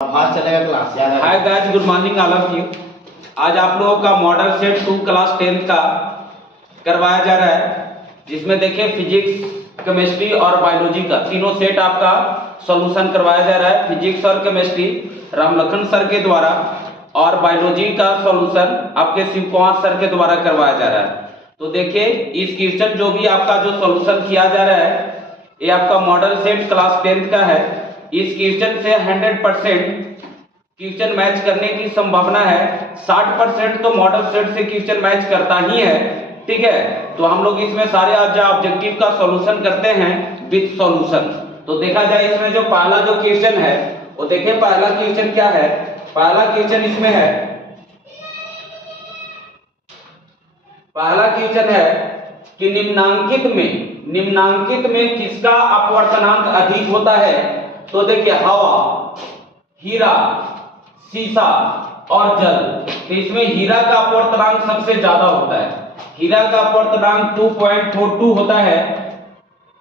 Fast चलेगा class याद है। Hi guys, good morning all of you. आज आप लोगों का मॉडल सेट 2 क्लास 10 का करवाया जा रहा है, जिसमें देखिए फिजिक्स, केमिस्ट्री और बायोलॉजी का तीनों सेट आपका सॉल्यूशन करवाया जा रहा है। फिजिक्स और केमिस्ट्री रामलखन सर के द्वारा और बायोलॉजी का सॉल्यूशन आपके शिव कुमार सर के द्वारा करवाया जा रहा है। तो देखिए, इस क्वेश्चन जो भी आपका जो सॉल्यूशन किया जा रहा है, ये आपका मॉडल सेट क्लास 10 का है। इस क्वेश्चन से 100% क्वेश्चन मैच करने की संभावना है। 60% तो मॉडल सेट से क्वेश्चन मैच करता ही है, ठीक है। तो हम लोग इसमें सारे आज ऑब्जेक्टिव का सॉल्यूशन करते हैं विद सॉल्यूशन। तो देखा जाए इसमें जो पहला जो क्वेश्चन है, वो देखिए पहला क्वेश्चन क्या है। पहला क्वेश्चन इसमें है, पहला क्वेश्चन है कि निम्नांकित में किसका अपवर्तनांक अधिक होता है। तो देखिए हवा, हीरा, सीसा और जल। तो इसमें हीरा का अपवर्तनांक सबसे ज्यादा होता है। हीरा का अपवर्तनांक 2.42 होता है।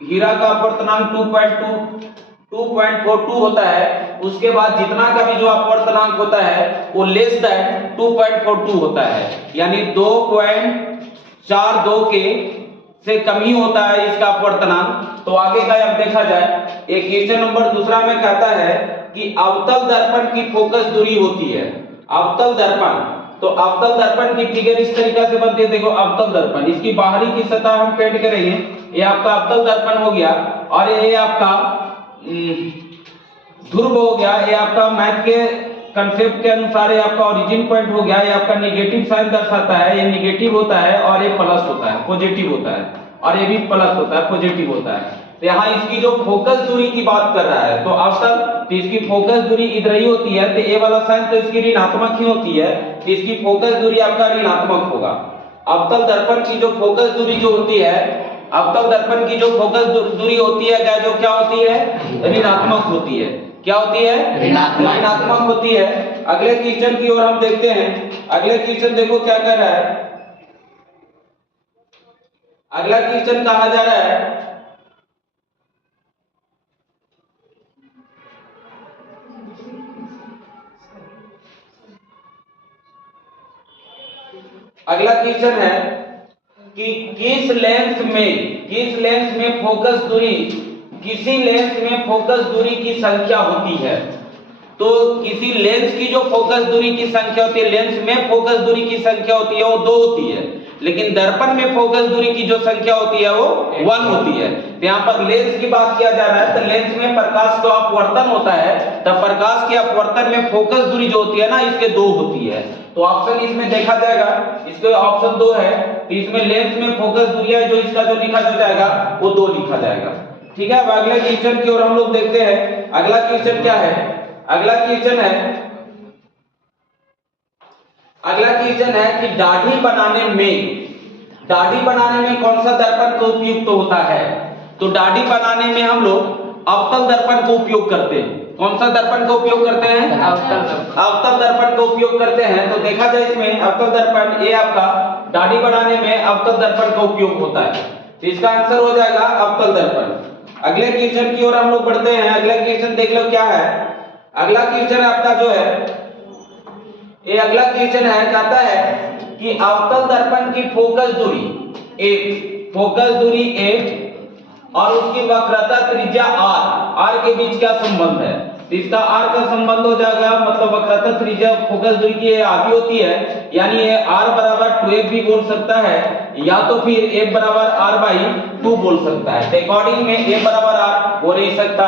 हीरा का अपवर्तनांक 2.42 होता है। उसके बाद जितना का भी जो अपवर्तनांक होता है वो लेस देन 2.42 होता है, यानी 2.42 के से कम ही होता है इसका अपवर्तनांक। तो आगे का अब देखा जाए, एक क्वेश्चन नंबर दूसरा में कहता है कि अवतल दर्पण की फोकस दूरी होती है। अवतल दर्पण, तो अवतल दर्पण की फिगर इस तरीके से बनती है। देखो अवतल दर्पण, इसकी बाहरी की सतह हम पेंट करेंगे। ये आपका अवतल दर्पण हो गया, और ये आपका ध्रुव हो गया। ये आपका मैथ के कंसेप्ट के अनुसार ये आपका ओरिजिन पॉइंट हो गया। ये आपका नेगेटिव साइन दर्शाता है, ये नेगेटिव होता है और ये प्लस होता है, पॉजिटिव होता है, और ये भी प्लस होता है, पॉजिटिव होता है। तो यहाँ इसकी जो फोकस दूरी की बात कर रहा है, तो अवतल, तो इसकी फोकस दूरी इधर ही होती है। तो ये वाला साइन तो इसकी ऋणात्मक ही होती है, तो इसकी फोकस दूरी आपका ऋणात्मक होगा। अवतल दर्पण की जो फोकस दूरी जो होती है, अवतल दर्पण की जो फोकस दूरी होती है, जो क्या होती है, ऋणात्मक होती है। क्या होती है, ऋणात्मक होती है। अगले क्वेश्चन की ओर हम देखते हैं। अगले क्वेश्चन देखो क्या कर रहा है। अगला क्वेश्चन कहा जा रहा है, अगला क्वेश्चन है कि किसी लेंस में फोकस दूरी की संख्या होती है। तो किसी लेंस की जो फोकस दूरी की संख्या होती है, लेंस में फोकस दूरी की संख्या होती है वो 2 होती है, लेकिन दर्पण में फोकस दूरी की जो संख्या होती है वो 1 होती है। तो यहाँ पर लेंस की बात किया जा रहा है। तो लेंस में प्रकाश का अपवर्तन होता है, तब प्रकाश के अपवर्तन में फोकस दूरी जो होती है ना, इसके 2 होती है। तो ऑप्शन इसमें देखा जाएगा, इसके ऑप्शन 2 है। तो इसमें लेंस में फोकस दूरी है, जो इसका जो लिखा जाएगा वो 2 लिखा जाएगा, ठीक है। अब अगले क्वेश्चन की ओर हम लोग देखते हैं। अगला क्वेश्चन क्या है। अगला क्वेश्चन है कि दाढ़ी बनाने में कौन सा दर्पण का उपयुक्त होता है। तो दाढ़ी बनाने में हम लोग अवतल दर्पण का उपयोग करते हैं। कौन सा दर्पण का उपयोग करते हैं, अवतल दर्पण का उपयोग करते हैं। तो देखा जाए इसमें अवतल दर्पण, ये आपका दाढ़ी बनाने में अवतल दर्पण का उपयोग होता है। तो इसका आंसर हो जाएगा अवतल दर्पण। अगले क्वेश्चन की ओर हम लोग बढ़ते हैं। अगला क्वेश्चन देख लो क्या है। अगला क्वेश्चन आपका जो है, ये अगला क्वेश्चन है, कहता है कि अवतल दर्पण की फोकस दूरी 1 और उसकी वक्रता त्रिज्या r के बीच क्या संबंध है। तो इसका r का संबंध हो जाएगा, मतलब वक्रता त्रिज्या फोकस दूरी की आधी होती है, यानी ये r बराबर 2f भी बोल सकता है, या तो फिर f बराबर r/2 बोल सकता है। तो अकॉर्डिंग में f बराबर r हो नहीं सकता,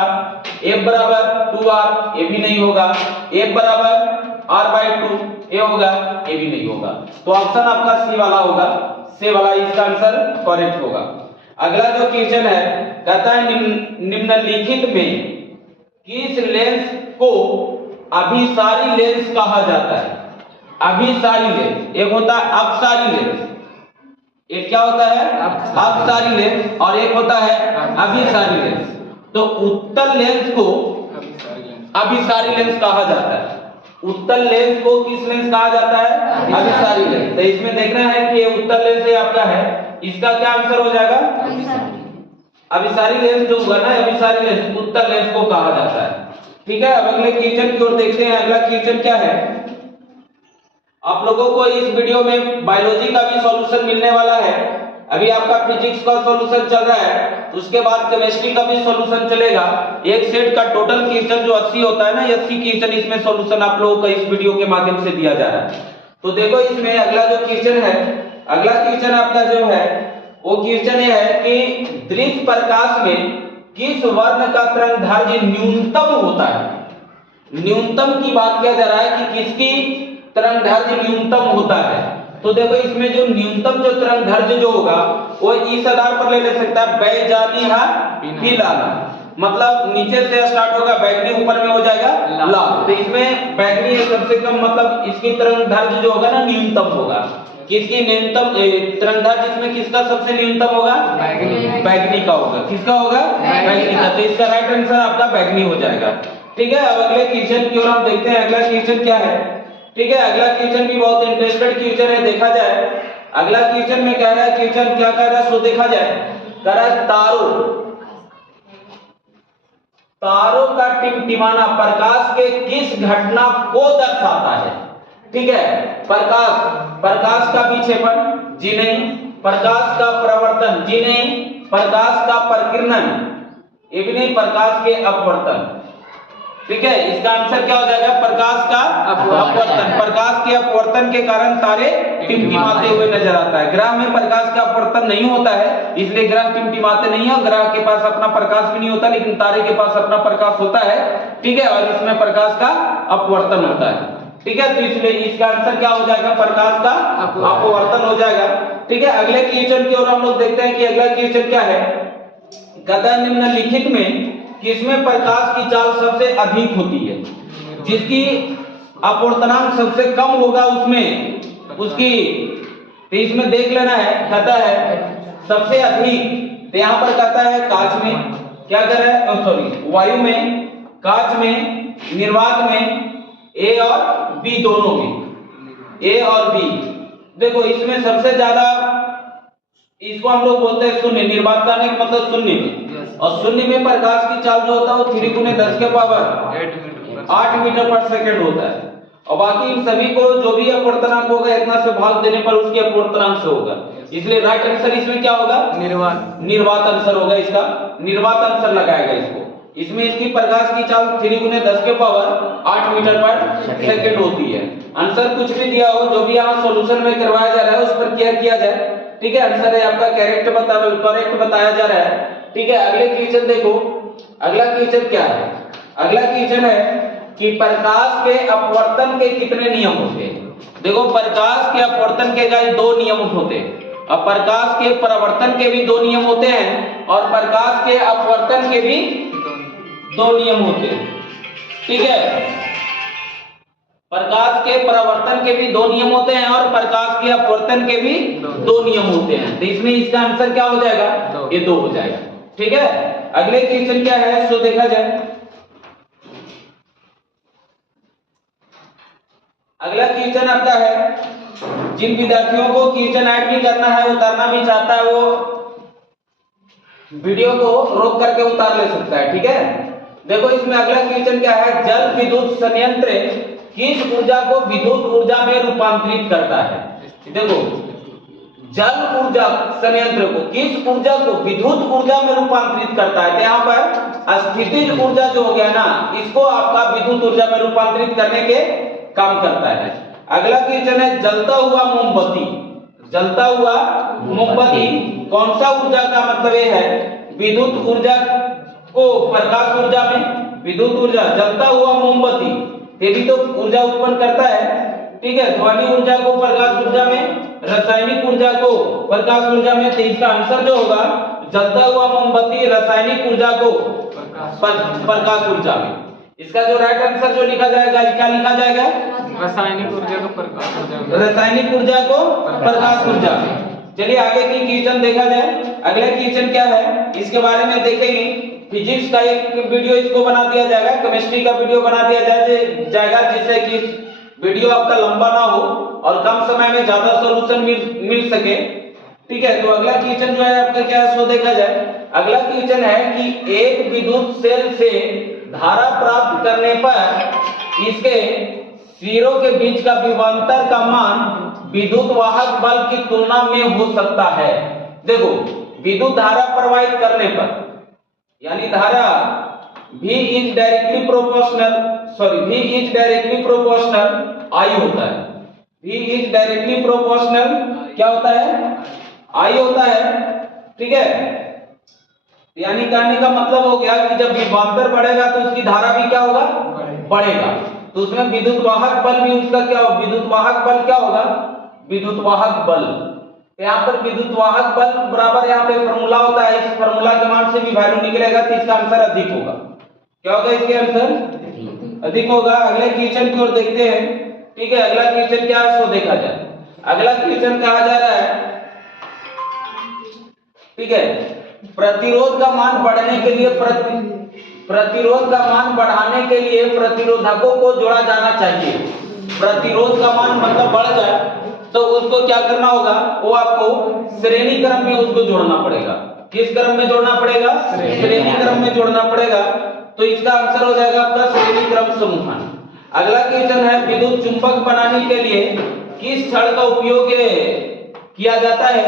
f बराबर 2r ये भी नहीं होगा, f बराबर r/2 ये होगा, ये भी नहीं होगा। तो ऑप्शन आपका सी वाला होगा, सी वाला इसका आंसर करेक्ट होगा। अगला जो क्वेश्चन है, कहता है निम्नलिखित में किस लेंस को अभिसारी लेंस कहा जाता है। अभिसारी लेंस, एक होता है अपसारी लेंस, एक क्या होता है, अपसारी लेंस, और एक होता है अभिसारी लेंस। तो उत्तल लेंस को अभिसारी लेंस कहा जाता है। उत्तल लेंस को किस लेंस कहा जाता है, अभिसारी लेंस। तो इसमें देखना है कि ये उत्तल लेंस आपका है, इसका क्या आंसर हो जाएगा, अभिसारी लेंस जो होगा ना, अभिसारी लेंस उत्तल लेंस को कहा जाता है। ठीक है, अब अगले क्वेश्चन की ओर देखते हैं। अगला क्वेश्चन क्या है, आप लोगों को इस वीडियो में बायोलॉजी का भी सॉल्यूशन मिलने वाला है। अभी आपका फिजिक्स का सॉल्यूशन चल रहा है, तो उसके बाद केमिस्ट्री का भी सॉल्यूशन चलेगा। एक सेट का टोटल क्वेश्चन जो 80 होता है ना, 80 क्वेश्चन इसमें सॉल्यूशन आप लोगों को इस वीडियो के माध्यम से दिया जा रहा है। तो देखो इसमें अगला जो क्वेश्चन है, अगला क्वेश्चन आपका जो है वो क्वेश्चन ये है कि दृश्य प्रकाश में किस वर्ण का तरंगदैर्घ्य न्यूनतम होता है। न्यूनतम की बात किया जा रहा है कि किसकी तरंगदैर्घ्य न्यूनतम होता है। तो देखो इसमें जो न्यूनतम जो तरंगदैर्घ्य जो होगा वो इस आधार पर ले सकता है, बैजानी है पीलाना, मतलब नीचे से स्टार्ट होगा बैगनी, ऊपर में हो जाएगा लाल। तो इसमें बैगनी सबसे कम, मतलब इसकी तरंगदैर्घ्य जो होगा ना न्यूनतम होगा। किसकी न्यूनतम तरंगदैर्घ्य इसमें किसका सबसे न्यूनतम होगा, बैगनी का होगा। किसका होगा, बैगनी का। तो इसका राइट आंसर आपका बैगनी हो जाएगा। ठीक है, अब अगले क्वेश्चन की ओर हम देखते हैं। अगला क्वेश्चन क्या है, ठीक है, अगला क्वेश्चन भी बहुत इंटरेस्टेड क्वेश्चन है, देखा जाए। अगला क्वेश्चन में कह रहा है, क्वेश्चन क्या कह रहा है सो देखा जाए। कह रहा है तारों का टिमटिमाना प्रकाश के किस घटना को दर्शाता है। ठीक है, प्रकाश का विक्षेपण, जी नहीं। प्रकाश का परावर्तन, जी नहीं। प्रकाश का परिकिरण, ये भी नहीं। प्रकाश के अपवर्तन, ठीक है, इसका आंसर क्या हो जाएगा, प्रकाश का अपवर्तन। प्रकाश के अपवर्तन के कारण तारे टिमटिमाते हुए नजर आता है। ग्रह में प्रकाश का अपवर्तन नहीं होता है, इसलिए ग्रह टिमटिमाते नहीं है। ग्रह के पास अपना प्रकाश भी नहीं होता, लेकिन तारे के पास अपना प्रकाश होता है। ठीक है, और इसमें प्रकाश का अपवर्तन होता है। ठीक है, तो इसलिए इसका आंसर क्या हो जाएगा, प्रकाश का अपवर्तन हो जाएगा। ठीक है, अगले क्वेश्चन की ओर हम लोग देखते हैं कि अगला क्वेश्चन क्या है। कहता है निम्नलिखित में किसमें प्रकाश की चाल सबसे अधिक होती है, जिसकी अपवर्तनांक सबसे कम होगा उसमें उसकी। तो इसमें देख लेना है, कहता है सबसे अधिक, तो यहां पर कहता है कांच में, क्या कर रहा है, सॉरी वायु में, कांच में, निर्वात में, ए और बी दोनों में, ए और बी। देखो इसमें सबसे ज्यादा, इसको हम लोग बोलते हैं शून्य, निर्वात करने का मतलब शून्य में। और शून्य में प्रकाश की चाल जो होता है वो 3 × 10 के पावर 8 मीटर पर सेकंड होता है। और बाकी इन सभी को जो भी अपवर्तनांक होगा इतना से भाग देने पर उसके अपवर्तनांक से होगा। इसलिए राइट आंसर इसमें क्या होगा, निर्वात आंसर होगा इसका। निर्वात आंसर लगाएगा इसको। इसमें इसकी प्रकाश की चाल 3 × 10 के पावर 8 मीटर पर सेकंड होती है। आंसर कुछ भी दिया हो, जो भी यहाँ सॉल्यूशन में करवाया जा रहा है उस पर केयर किया जाए। ठीक है, आंसर है आपका करेक्ट बताया जा रहा है। ठीक है, अगले क्वेश्चन देखो। अगला क्वेश्चन क्या है, अगला क्वेश्चन है कि प्रकाश के अपवर्तन के कितने नियम होते हैं। देखो प्रकाश के अपवर्तन के गाइस 2 नियम होते हैं। अब प्रकाश के परावर्तन के भी 2 नियम होते हैं और प्रकाश के अपवर्तन के भी 2 नियम होते हैं। ठीक है, प्रकाश के परावर्तन के भी 2 नियम होते हैं और प्रकाश के अपवर्तन के भी 2 नियम होते हैं। तो इसमें इसका आंसर क्या हो जाएगा, ये 2 हो जाएगा। ठीक है, अगले क्वेश्चन क्या है सो देखा जाए। अगला क्वेश्चन आपका है, जिन विद्यार्थियों को क्वेश्चन ऐड भी करना है, उतारना भी चाहता है, वो वीडियो को रोक करके उतार ले सकता है। ठीक है, देखो इसमें अगला क्वेश्चन क्या है, जल विद्युत संयंत्र किस ऊर्जा को विद्युत ऊर्जा में रूपांतरित करता है। देखो जल ऊर्जा संयंत्र को, किस ऊर्जा को विद्युत ऊर्जा में रूपांतरित करता है। तो यहाँ पर स्थितिज ऊर्जा जो हो गया ना, इसको आपका विद्युत ऊर्जा में रूपांतरित करने के काम करता है। अगला क्वेश्चन है, जलता हुआ मोमबत्ती, जलता हुआ मोमबत्ती कौन सा ऊर्जा का मतलब ये है, विद्युत ऊर्जा को प्रकाश ऊर्जा में, विद्युत ऊर्जा, जलता हुआ मोमबत्ती ये भी तो ऊर्जा उत्पन्न करता है। ठीक है, ध्वनि ऊर्जा को प्रकाश ऊर्जा में, रासायनिक ऊर्जा को प्रकाश ऊर्जा में। तो इसका आंसर जो होगा, जलता हुआ मोमबत्ती रासायनिक ऊर्जा को प्रकाश ऊर्जा में। इसका जो राइट आंसर जो लिखा जाएगा, क्या लिखा जाएगा, रासायनिक ऊर्जा को प्रकाश ऊर्जा में, रासायनिक ऊर्जा को प्रकाश ऊर्जा में। चलिए आगे की क्वेश्चन देखा जाए। अगला क्वेश्चन क्या है इसके बारे में देखेंगे। फिजिक्स का एक वीडियो इसको बना दिया जाएगा, केमिस्ट्री का वीडियो बना दिया जाएगा, जिससे कि वीडियो आपका लंबा ना हो और कम समय में ज्यादा सॉल्यूशन मिल सके। ठीक है, तो अगला क्वेश्चन जो है आपका क्या है सो देखा जाए। अगला क्वेश्चन है कि एक विद्युत सेल से धारा प्राप्त करने पर इसके सिरों के बीच का विभवांतर का मान विद्युत वाहक बल की तुलना में हो सकता है। देखो, विद्युत धारा प्रवाहित करने पर, यानी धारा V is directly proportional I होता है। V इज डायरेक्टली प्रोपोर्शनल क्या होता है? I होता है। ठीक है, यानी कहने का मतलब हो गया कि जब विभवांतर बढ़ेगा तो उसकी धारा भी क्या होगा? बढ़ेगा। तो उसमें विद्युत वाहक बल भी उसका क्या होगा? विद्युत वाहक बल क्या होगा? विद्युत वाहक बल। यहाँ पर विद्युत वाहक बल बराबर यहाँ पे फॉर्मूला होता है, इस फॉर्मूला के मान से भी वैल्यू निकलेगा तो इसका आंसर अधिक होगा। क्या होगा इसके आंसर? अधिक होगा। अगले क्वेश्चन की ओर देखते हैं। ठीक है, अगला क्वेश्चन क्या है सो देखा जाए। अगला क्वेश्चन कहा जा रहा है, ठीक है, प्रतिरोध का मान बढ़ने के लिए प्रतिरोध का मान बढ़ाने के लिए प्रतिरोधकों को जोड़ा जाना चाहिए। प्रतिरोध का मान मतलब बढ़ जाए तो उसको क्या करना होगा? वो आपको श्रेणी क्रम में उसको जोड़ना पड़ेगा। किस क्रम में जोड़ना पड़ेगा? श्रेणी क्रम में जोड़ना पड़ेगा। तो इसका आंसर हो जाएगा आपका श्रेणी क्रम समूहन। अगला क्वेश्चन है, विद्युत चुंबक बनाने के लिए किस छड़ का उपयोग किया जाता है?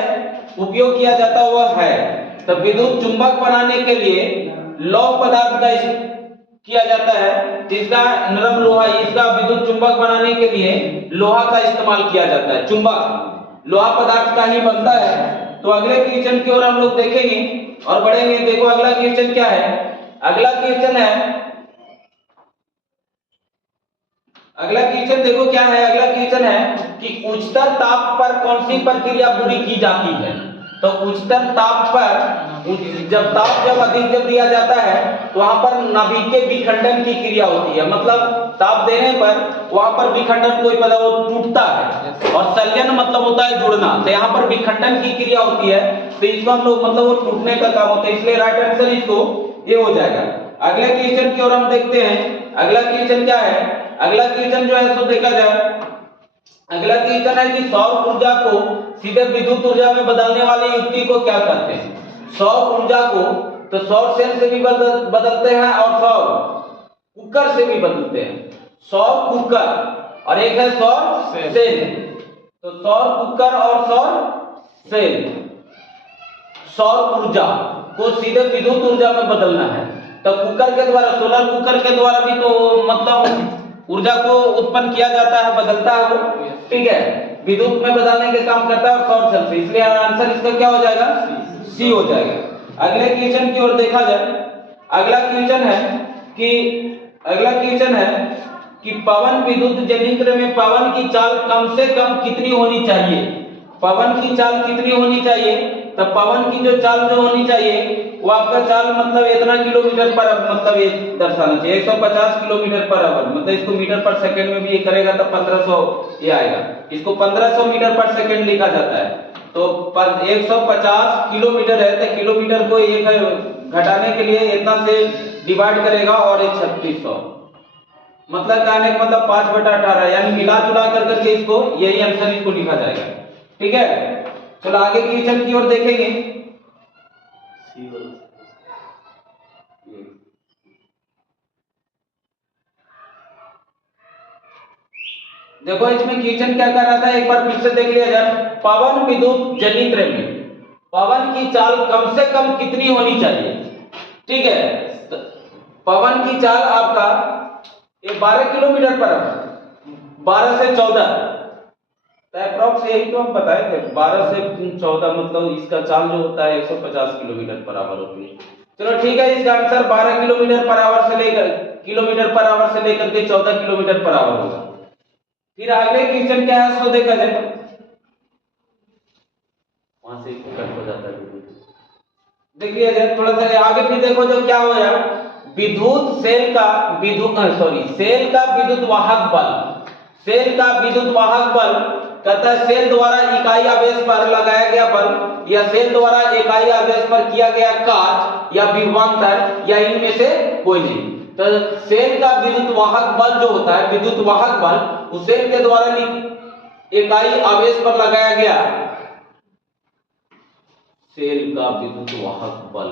उपयोग किया जाता हुआ है। तो विद्युत चुंबक बनाने के लिए लौह पदार्थ का किया जाता है। इसका नरम लोहा, इसका विद्युत चुंबक बनाने के लिए लोहा का इस्तेमाल किया जाता है। चुंबक लोहा पदार्थ का ही बनता है। तो अगले क्वेश्चन की ओर हम लोग देखेंगे और बढ़ेंगे। देखो अगला क्वेश्चन क्या है? अगला क्वेश्चन देखो क्या है? अगला क्वेश्चन है कि उच्चतर ताप पर कौन सी प्रक्रिया पूरी की जाती है? तो उच्चतर ताप पर जब अधिक जब दिया जाता है तो वहां पर नाभिक के विखंडन की क्रिया होती है। मतलब ताप देने पर वहां पर विखंडन कोई पदार्थ वो टूटता है, और संलयन मतलब होता है जुड़ना। तो यहाँ पर विखंडन की क्रिया होती है, तो इसको हम लोग मतलब वो टूटने का काम होता है, इसलिए राइट आंसर इसको ये हो जाएगा। अगले क्वेश्चन की ओर हम देखते हैं। अगला क्वेश्चन क्या है? अगला क्वेश्चन जो है सो देखा जाए। अगला क्वेश्चन है कि सौर ऊर्जा को सीधे विद्युत ऊर्जा में बदलने वाली युक्ति को क्या कहते हैं? सौर ऊर्जा को तो सौर सेल से भी बदलते हैं और सौर कुकर से भी बदलते हैं। सौर कुकर और एक है सौर सेल। तो सौर कुकर और सौर सेल, सौर ऊर्जा को सीधे विद्युत ऊर्जा में बदलना है। तो कुकर के द्वारा, सोलर कुकर के द्वारा भी तो मतलब ऊर्जा को उत्पन्न किया जाता है, बदलता है वो। ठीक है, विद्युत में बदलने के काम करता है सौर सेल से, इसलिए आंसर इसका क्या हो जाएगा? सी हो जाएगा। अगले क्वेश्चन की ओर देखा जाए। अगला क्वेश्चन है कि पवन विद्युत जनित्र में पवन की चाल कम से कम कितनी होनी चाहिए? पवन की चाल कितनी होनी चाहिए? तो पवन की जो चाल जो होनी चाहिए वो आपका चाल मतलब इतना किलोमीटर पर मतलब ये दर्शाना चाहिए, 150 किलोमीटर पर आवर। मतलब इसको मीटर पर सेकंड में भी ये करेगा तो 1500 ये आएगा। इसको 1500 मीटर पर सेकंड लिखा जाता है। तो 150 किलोमीटर है तो किलोमीटर को एक घटाने के लिए इतना से डिवाइड करेगा और एक 3600, मतलब कहने का मतलब 5/18, यानी मिला जुला करके इसको यही आंसर इसको लिखा जाएगा। ठीक है, चलो आगे क्वेश्चन की ओर देखेंगे। देखो इसमें क्वेश्चन क्या कर रहा था, एक बार फिर से देख लिया जाए। पवन विद्युत जनित्र में पवन की चाल कम से कम कितनी होनी चाहिए? ठीक है, तो पवन की चाल आपका ये 12 किलोमीटर पर आवर, 12 से 14, अप्रॉक्स यही तो हम बताए थे। 12 से 14 मतलब इसका चाल जो होता है 150 किलोमीटर पर आवर होती है। चलो ठीक है, इसका आंसर 12 किलोमीटर पर आवर से लेकर के 14 किलोमीटर पर आवर होगा। फिर आगे क्वेश्चन क्या है सो देखा जाए। वहां से कट हो जाता है, देख लिया जाए थोड़ा सा आगे। फिर देखो जब क्या हो गया, सेल का विद्युत वाहक बल, सेल का विद्युत वाहक बल कहता है सेल द्वारा इकाई आवेश पर लगाया गया बल या सेल द्वारा इकाई आवेश पर किया गया कार्य या विभवांतर या इनमें से कोई नहीं। तो सेल का विद्युत वाहक बल जो होता है, विद्युत वाहक बल, उस सेल के द्वारा इकाई आवेश पर लगाया गया सेल का विद्युत वाहक बल।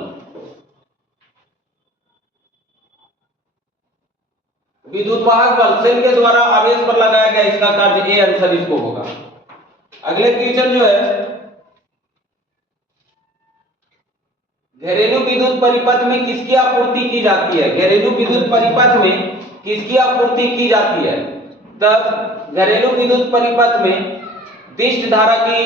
विद्युत वाहक बल सेल के द्वारा आवेश पर लगाया गया इसका कार्य, ए आंसर इसको होगा। अगले क्वेश्चन जो है, घरेलू विद्युत परिपथ में किसकी आपूर्ति की जाती है? घरेलू विद्युत परिपथ में किसकी आपूर्ति की जाती है? तब घरेलू विद्युत परिपथ में दिष्ट धारा की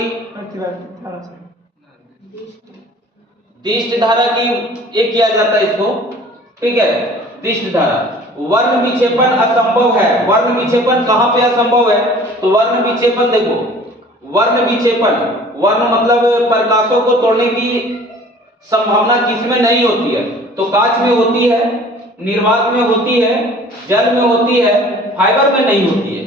ये किया जाता है इसको, ठीक है, दिष्ट धारा। वर्ण विक्षेपण असंभव है। वर्ण विक्षेपण कहां पे असंभव है? तो वर्ण विक्षेपण देखो, वर्ण विक्षेपण, वर्ण मतलब प्रकाशों को तोड़ने की संभावना किसमें नहीं होती है? तो कांच में होती है, निर्वात में होती है, जल में होती है, फाइबर में नहीं होती है।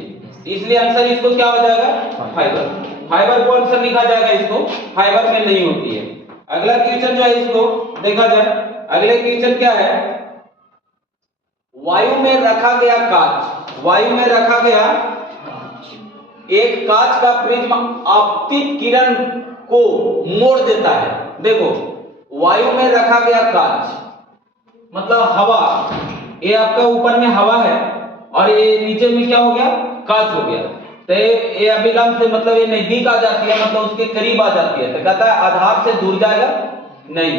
इसलिए आंसर इसको क्या हो जाएगा? फाइबर। फाइबर को आंसर लिखा जाएगा इसको, फाइबर में नहीं होती है। अगला क्वेश्चन जो है इसको देखा जाए। अगले क्वेश्चन क्या है? वायु में रखा गया कांच, वायु में रखा गया एक कांच का प्रिज्म आपतित किरण को मोड़ देता है। देखो, वायु में रखा गया कांच मतलब हवा, ये आपका ऊपर में हवा है और ये नीचे में क्या हो गया? कांच हो गया। तो ये अभिलंब से मतलब ये नजदीक आ जाती है, मतलब उसके करीब आ जाती है। तो कहता है आधार से दूर जाएगा? नहीं,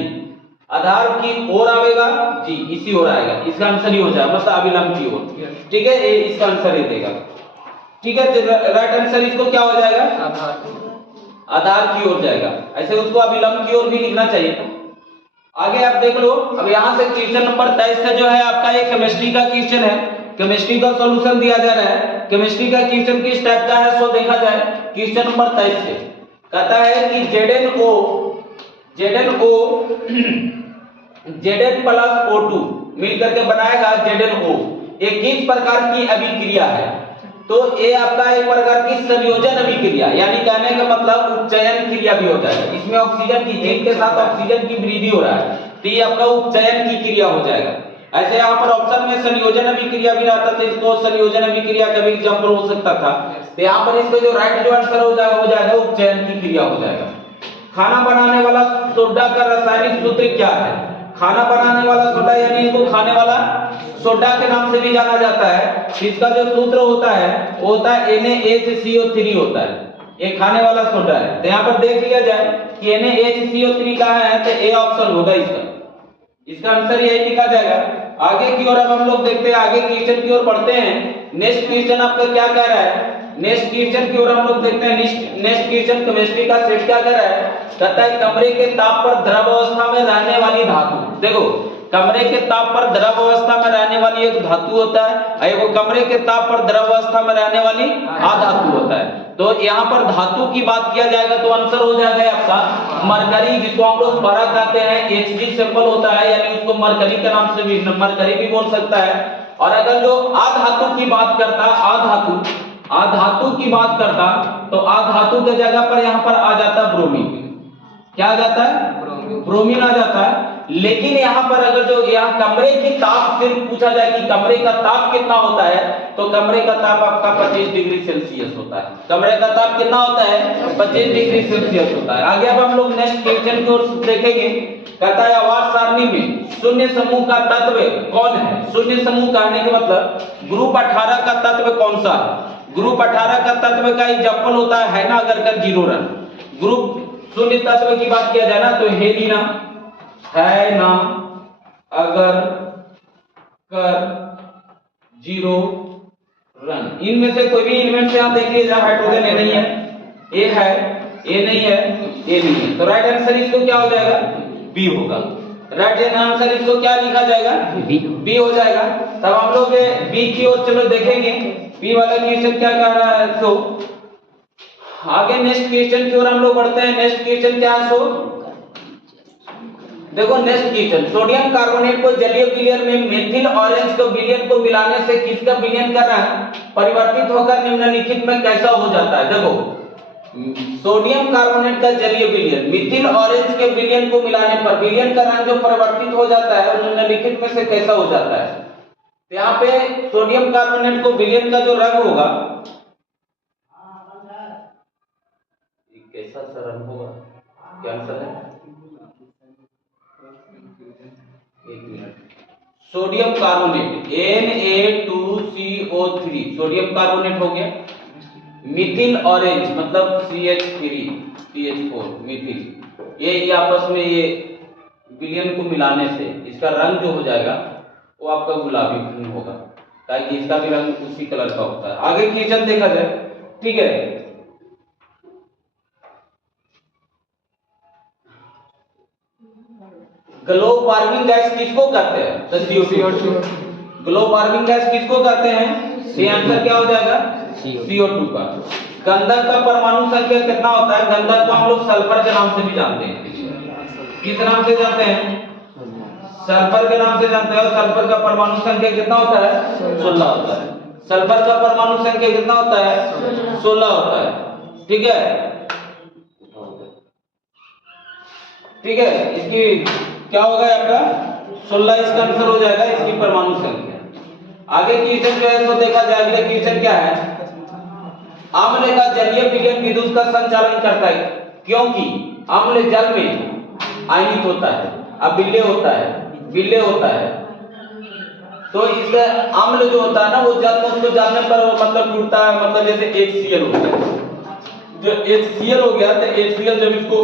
आधार की ओर आएगा जी, इसी ओर आएगा। इसका आंसर ही हो जाएगा, मतलब अभिलंब की ओर, ठीक है, ये इसका आंसर ही देगा, ठीक है। राइट आंसर इसको क्या हो जाएगा? आधार की ओर जाएगा। ऐसे उसको अभिलंब की ओर भी लिखना चाहिए। आगे आप देख लो, अब यहां से क्वेश्चन नंबर 23 से जो है आपका ये केमिस्ट्री का क्वेश्चन है, केमिस्ट्री का सॉल्यूशन दिया जा रहा है। केमिस्ट्री का क्वेश्चन किस टाइप का है सो देखा जाए। क्वेश्चन नंबर 23 से कहता है कि Zn प्लस O2 मिल करके बनाएगा ZnO, ये किस प्रकार की अभिक्रिया है? तो ये आपका एक प्रकार की संयोजन अभिक्रिया, यानी कहने का मतलब उपचयन क्रिया भी होता है। इसमें ऑक्सीजन की, जिंक के साथ ऑक्सीजन की वृद्धि हो रहा है, तो ये आपका उपचयन की क्रिया हो जाएगा। ऐसे यहाँ पर ऑप्शन में संयोजन अभिक्रिया भी रहता था, इसको संयोजन अभिक्रिया का भी एग्जाम्पल हो सकता था। तो यहाँ पर इसका जो राइट जो आंसर हो जाएगा उपचयन की क्रिया हो जाएगा। खाना बनाने वाला सोडा का रासायनिक सूत्र क्या है? खाना बनाने वाला सोडा यानी इसको खाने वाला सोडा के नाम से भी जाना जाता है। इसका जो सूत्र होता है वो होता है NaHCO3 होता है। ये खाने वाला सोडा है। तो यहाँ पर देख लिया जाए कि NaHCO3 कहाँ है, तो ए ऑप्शन होगा इसका आंसर यही लिखा जाएगा। आगे की ओर अब हम लोग देखते हैं, आगे क्वेश्चन की ओर बढ़ते हैं। नेक्स्ट क्वेश्चन आपका क्या कह रहा है? नेक्स्ट क्वेश्चन की ओर हम लोग देखते हैं। नेक्स्ट क्वेश्चन केमिस्ट्री का सेट क्या कह रहा है? कहता है कमरे के ताप पर द्रव अवस्था में रहने वाली धातु। देखो, कमरे के ताप पर द्रव अवस्था में रहने वाली एक धातु होता है, और वो कमरे के ताप पर द्रव अवस्था में रहने वाली अधातु होता है। तो यहाँ पर धातु की बात किया जाएगा तो आंसर हो जाएगा आपका मरकरी, जिसको हम लोग पारा कहते हैं। Hg सिंपल होता है, यानी उसको मरकरी के नाम से भी मरकरी भी बोल सकता है। और अगर जो अधातु की बात करता, अधातु की बात करता, तो अधातु के जगह पर यहाँ पर आ जाता ब्रोमीन। क्या आ जाता है? ब्रोमीन आ जाता है। लेकिन यहाँ पर अगर जो यहाँ कमरे की ताप सिर्फ पूछा जाए कि कमरे का ताप कितना होता है, तो कमरे का ताप आपका 25 डिग्री सेल्सियस होता है। कमरे का ताप कितना होता है? 25 डिग्री सेल्सियस होता है। आगे अब हम लोग नेक्स्ट क्वेश्चन को देखेंगे। कहता है आवाज सारणी में शून्य समूह का तत्व कौन है? शून्य समूह कहने के मतलब ग्रुप 18 का तत्व कौन सा? ग्रुप 18 का तत्व का एग्जांपल होता है ना अगर कर जीरो रन। ग्रुप शून्य तत्व की बात किया जाए ना तो हेलिना, है ना, अगर, कर, जीरो, रन। इनमें से कोई भी एलिमेंट से आप देख लीजिए, हाइड्रोजन ए नहीं है, ए है, ए नहीं है, ए नहीं है, तो राइट आंसर इसको क्या हो जाएगा? बी होगा। राइट आंसर इसको क्या लिखा जाएगा? बी हो जाएगा। तब हम लोग बी की ओर चलो देखेंगे, बी वाला क्वेश्चन क्या कह रहा है। तो आगे नेक्स्ट क्वेश्चन की ओर हम लोग बढ़ते हैं। नेक्स्ट क्वेश्चन क्या है? सो देखो नेक्स्ट क्वेश्चन, सोडियम कार्बोनेट को जलीय विलयन में मेथिल ऑरेंज को विलयन को मिलाने से किसका विलयन कर रहा है? परिवर्तित होकर निम्नलिखित में कैसा हो जाता है? देखो, सोडियम कार्बोनेट का जलीय विलयन मिथिल ऑरेंज के विलयन को मिलाने पर विलयन का रंग जो परिवर्तित हो जाता है वो निम्नलिखित में से कैसा हो जाता है? तो यहाँ पे सोडियम कार्बोनेट को विलयन का जो रंग होगा, कैसा सा रंग होगा? क्या आंसर है? एक minute. Sodium carbonate Na2CO3 sodium carbonate हो गया। मिथिल ऑरेंज मतलब CH3CH4 मिथिल, ये आपस में ये विलयन को मिलाने से इसका रंग जो हो जाएगा वो आपका गुलाबी रंग होगा, ताकि इसका भी रंग उसी कलर का होता है। आगे क्वेश्चन देखा जाए, ठीक है। ग्लोब वार्मिंग गैस किसको कहते हैं? तो CO2। ग्लोब वार्मिंग गैस किसको कहते हैं? ये आंसर क्या हो जाएगा? CO2 का। गंधक का परमाणु संख्या कितना होता है? गंधक को हम लोग सल्फर के नाम से भी जानते हैं। किस नाम से जानते हैं? सल्फर के नाम से जानते हैं। और सल्फर का परमाणु संख्या कितना होता है? 16 होता है। सल्फर का परमाणु संख्या कितना होता है? 16 होता है, ठीक है। ठीक है, इसकी क्या होगा आपका? 16 इसका आंसर हो जाएगा, इसकी परमाणु संख्या। आगे क्वेश्चन जो है सो देखा जाए, अगले क्वेश्चन क्या है? अम्ल का जलीय विलयन विद्युत का संचालन करता है, क्योंकि अम्ल जल में आयनित होता है, अब विलय होता है, विलय होता है। तो इसका अम्ल जो होता है ना, वो जल में उसको डालने पर वो मतलब टूटता है, मतलब जैसे HCl होता है। जो HCl हो गया तो HCl जब इसको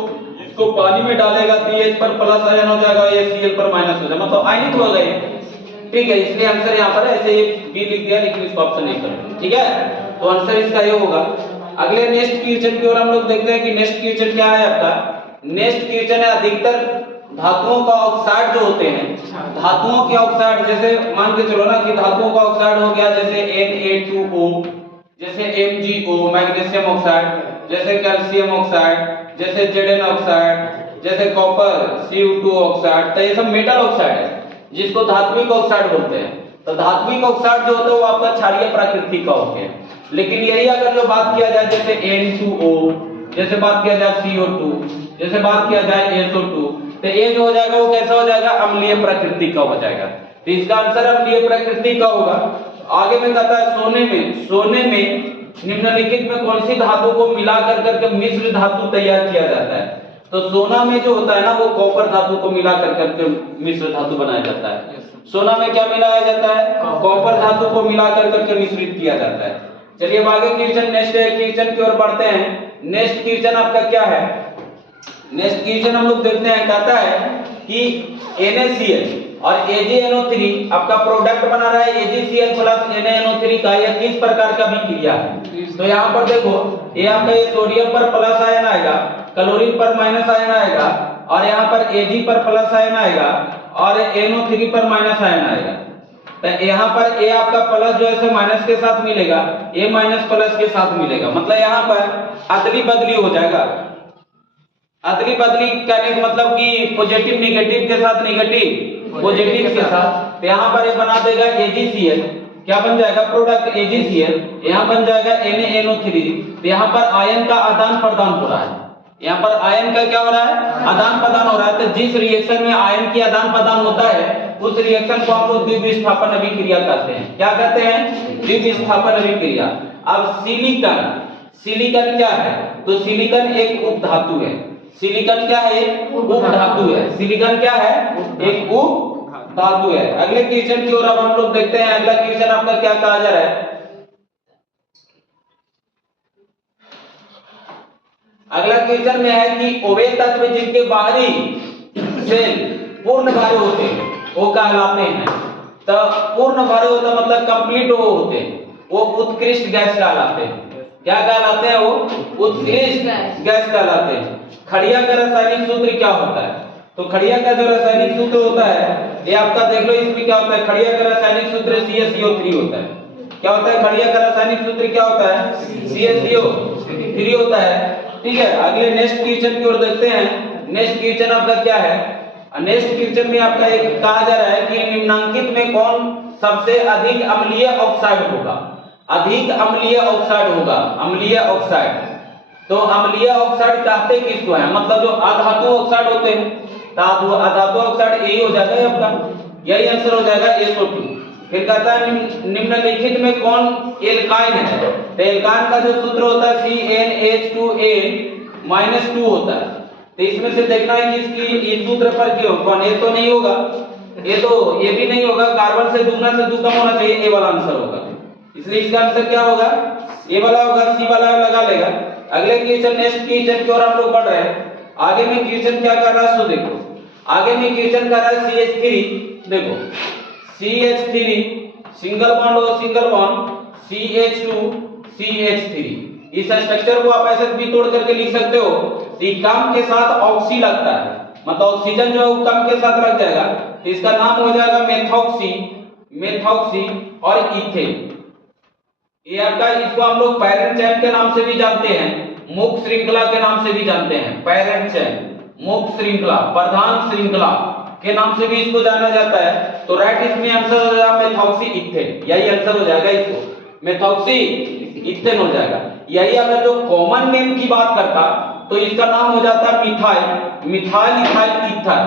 पानी में डालेगा तो H पर प्लस आयन हो जाएगा, Cl पर माइनस हो जाएगा, मतलब आयनित हो गए, ठीक है। इसलिए आंसर यहाँ पर ऐसे बी लिख दिया, लेकिन इसको ऑप्शन नहीं करेंगे, ठीक है। तो आंसर इसका ये होगा। अगले नेक्स्ट क्वेश्चन की ओर हम लोग देखते हैं कि नेक्स्ट क्वेश्चन क्या है आपका। नेक्स्ट क्वेश्चन है अधिकतर धातुओं का ऑक्साइड जो होते हैं, धातुओं के ऑक्साइड, जैसे मान के चलो ना कि धातुओं का ऑक्साइड हो गया जैसे Na2O, जैसे MgO मैग्नीशियम ऑक्साइड, जैसे कैल्शियम ऑक्साइड, जैसे Zn ऑक्साइड, जैसे कॉपर Cu2 ऑक्साइड। तो ये सब मेटल ऑक्साइड है जिसको धात्विक ऑक्साइड बोलते हैं। तो धात्विक ऑक्साइड जो होता है वो आपका क्षारीय प्रकृति का होते हैं। लेकिन यही अगर जो बात किया जाए जैसे N2O, जैसे बात किया जाए CO2, जैसे बात किया जाए SO2, तो ये जो हो जाएगा वो कैसा हो जाएगा? अम्लीय प्रकृति का हो जाएगा। तो इसका आंसर अम्लीय प्रकृति का होगा। आगे में कहता है सोने में निम्नलिखित में कौन सी धातु को मिलाकर करके मिश्र धातु तैयार किया जाता है? तो सोना में जो होता है ना वो कॉपर धातु को मिलाकर करके मिश्र धातु बनाया जाता है। सोना में क्या मिलाया जाता है? कॉपर धातु को मिलाकर करके मिश्रित किया जाता है। चलिए अब आगे क्वेश्चन नेक्स्ट क्वेश्चन की ओर बढ़ते हैं। नेक्स्ट क्वेश्चन आपका क्या है? नेक्स्ट क्वेश्चन हम लोग देखते हैं, कहता है कि NaCl और AgNO3 आपका प्रोडक्ट बना रहा है AgCl प्लस NaNO3 का, यह किस प्रकार का अभिक्रिया है? तो यहाँ पर देखो, ये आपका ये सोडियम पर प्लस आयन आएगा, क्लोरीन पर माइनस आयन आएगा, और यहाँ पर Ag पर प्लस आयन आएगा और NO3 पर माइनस आयन आएगा। तो यहाँ पर A आपका प्लस जो है माइनस के साथ मिलेगा, A माइनस प्लस के साथ मिलेगा, मतलब यहाँ पर अदली बदली हो जाएगा। अदली बदली करने का मतलब कि पॉजिटिव नेगेटिव के साथ नेगेटिव पॉजिटिव के साथ। तो यहाँ पर ये बना देगा AgCl, क्या बन जाएगा? प्रोडक्ट AgCl, यहाँ बन जाएगा NaNO3। तो यहाँ पर आयन का आदान प्रदान हो रहा है, यहाँ पर आयन का क्या हो रहा है? आदान प्रदान हो रहा है। तो जिस रिएक्शन में आयन की आदान प्रदान होता है उस रिएक्शन को हम लोग द्विविस्थापन अभिक्रिया कहते हैं। क्या कहते हैं? द्विविस्थापन अभिक्रिया। अब सिलिकॉन क्या है? तो सिलिकॉन एक उपधातु है। सिलिकॉन क्या है? एक उपधातु है। सिलिकॉन क्या है? एक उपधातु है। अगले क्वेश्चन की ओर अब हम लोग देखते हैं। अगला क्वेश्चन आपका क्या कहा जा रहा है? अगला क्वेश्चन में है कि ओवे तत्व जिनके बाहरी सेल पूर्ण भरे होते हैं वो कहलाते हैं। तो पूर्ण भरे होता मतलब कंप्लीट वो होते हैं, वो उत्कृष्ट गैस कहलाते हैं। क्या कहलाते हैं? वो उत्कृष्ट गैस कहलाते हैं। खड़िया का रासायनिक सूत्र क्या होता है? तो खड़िया का जो रासायनिक सूत्र होता है ये आपका देख लो, इसमें क्या होता है? खड़िया का रासायनिक सूत्र CaCO3 होता है। क्या होता है? खड़िया का रासायनिक सूत्र क्या होता है? CaCO3 होता है, ठीक है। अगले नेक्स्ट क्वेश्चन की ओर देखते हैं। नेक्स्ट क्वेश्चन आपका क्या है? नेक्स्ट क्वेश्चन में आपका एक कहा जा रहा है कि निम्नांकित में कौन सबसे अधिक अम्लीय ऑक्साइड होगा? अधिक अम्लीय ऑक्साइड होगा, अम्लीय ऑक्साइड। तो अम्लीय ऑक्साइड कहते किसको है? मतलब जो अधातु ऑक्साइड होते हैं, तो अधातु ऑक्साइड यही हो जाएगा आपका, यही आंसर हो जाएगा SO2। फिर कहता है निम्नलिखित में कौन एल्काइन है? तो एल्काइन का जो सूत्र होता है CnH2n-2 होता है। तो इसमें से देखना है कि इसकी इस सूत्र पर क्यों कौन? ये तो नहीं होगा, ये तो ये भी नहीं होगा, कार्बन से दुगना से दो कम होना चाहिए, ए वाला आंसर होगा। इसलिए इसका आंसर क्या होगा, ए वाला होगा, सी वाला लगा लेगा। अगले क्वेश्चन, नेक्स्ट क्वेश्चन की ओर हम लोग बढ़ रहे हैं। आगे में क्वेश्चन क्या कर रहा है, सो देखो आगे में क्वेश्चन कर रहा है CH3। देखो CH3 सिंगल बॉन्ड हो, सिंगल बॉन्ड CH2 CH3। इस स्ट्रक्चर को आप ऐसे भी तोड़ करके लिख सकते हो, कम के साथ ऑक्सी लगता है, मतलब ऑक्सीजन जो है वो कम के साथ लग जाएगा, तो इसका नाम हो जाएगा मेथॉक्सी, मेथॉक्सी और इथेन। ये आपका, इसको हम लोग पैरेंट चेन के नाम से भी जानते हैं, मुख्य श्रृंखला के नाम से भी जानते हैं। पैरेंट चेन, मुख्य श्रृंखला, प्रधान श्रृंखला के नाम से भी इसको जाना जाता है। तो राइट इसमें आंसर हो जाएगा मेथॉक्सी इथेन, यही आंसर हो जाएगा, इसको मेथॉक्सी इथेन हो जाएगा। यही अगर जो कॉमन नेम की बात करता तो इसका नाम हो जाता methyl, methyl ethyl ether,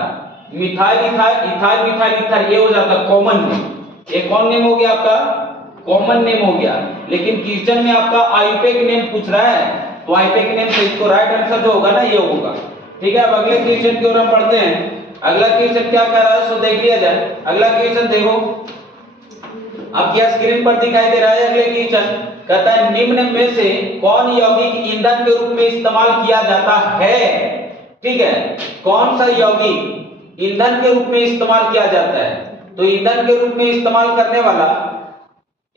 methyl ethyl ethyl methyl ether, ये हो जाता कॉमन नेम। ये कौन नेम हो गया आपका, कॉमन नेम हो गया। लेकिन क्वेश्चन में आपका आयुपेक नेम पूछ रहा है, तो आयुपेक नेम से इसको राइट आंसर जो होगा ना ये होगा। ठीक है, अब अगले क्वेश्चन की ओर हम पढ़ते हैं। अगला क्वेश्चन क्या कर रहा है, सो देख लिया जाए। अगला क्वेश्चन देखो, आपकी स्क्रीन पर दिखाई दे रहा है। अगले क्वेश्चन कहता है निम्न में से कौन यौगिक ईंधन के रूप में इस्तेमाल किया जाता है। ठीक है, कौन सा यौगिक ईंधन के रूप में इस्तेमाल किया जाता है। तो ईंधन के रूप में इस्तेमाल करने वाला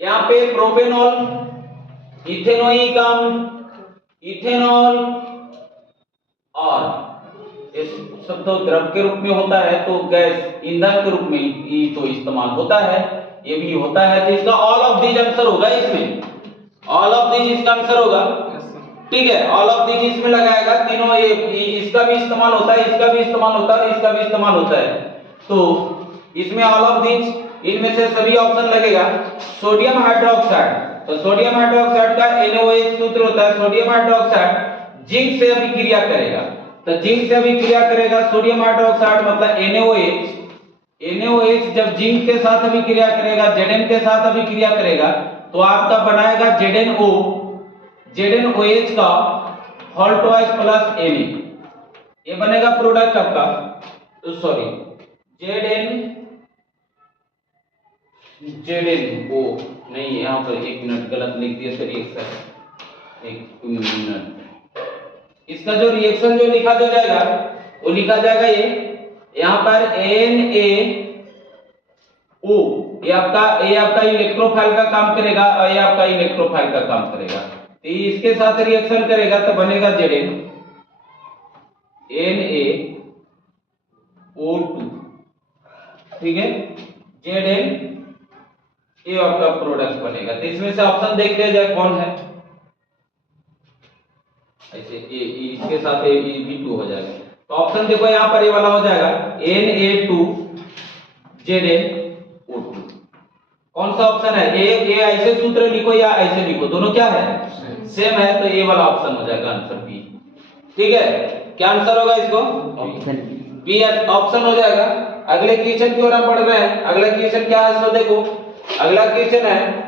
यहाँ पे प्रोपेनॉल, इथेनोइक अम्ल, इथेनॉल, और इस सब तो द्रव के रूप में होता है, तो गैस ईंधन के रूप में ही तो इस्तेमाल होता है, ये भी होता है। तो इसका ऑल ऑफ दीज आंसर होगा, इसमें ऑल ऑफ दीज इसका आंसर होगा। ठीक है, ऑल ऑफ दीज इसमें लगाएगा, तीनों ये इसका भी इस्तेमाल होता है, इसका भी इस्तेमाल होता है, इसका भी इस्तेमाल होता है। तो इसमें ऑल ऑफ दीज, इनमें से सभी ऑप्शन लगेगा। सोडियम हाइड्रोक्साइड, तो सोडियम हाइड्रोक्साइड का NaOH सूत्र होता है, सोडियम हाइड्रोक्साइड जिंक से अभिक्रिया करेगा, तो जिंक से अभिक्रिया करेगा सोडियम हाइड्रोक्साइड मतलब NaOH। NaOH जब जिंक के साथ अभिक्रिया करेगा, Zn के साथ अभिक्रिया करेगा, तो आपका बनाएगा ZnO, ZnOH का होल ट्वाइस प्लस Na, ये बनेगा प्रोडक्ट आपका। तो सॉरी ZnO नहीं, यहाँ पर एक मिनट गलत लिख दिया सर, एक मिनट। इसका जो रिएक्शन जो लिखा जो जाएगा वो लिखा जाएगा ये यहाँ पर NaO, ये आपका इलेक्ट्रोफाइल का काम करेगा और ये आपका इलेक्ट्रोफाइल का काम करेगा। तो इसके साथ रिएक्शन करेगा तो बनेगा Zn, NaO2। ठीक है, Zn ये आपका प्रोडक्ट बनेगा। तो इसमें से ऑप्शन देख लिया जाए कौन है, ऐसे इसके साथ ये भी 2 हो जाएगा। तो ऑप्शन देखो यहाँ पर ये वाला हो जाएगा Na2ZnO2। कौन सा ऑप्शन है, ये ऐसे सूत्र लिखो या ऐसे लिखो, दोनों क्या है, सेम है, तो ये वाला ऑप्शन हो जाएगा आंसर बी। ठीक है, क्या आंसर होगा इसको, ऑप्शन बी ऑप्शन हो जाएगा। अगले क्वेश्चन की ओर हम बढ़ रहे हैं। अगला क्वेश्चन क्या है, सो देखो अगला क्वेश्चन है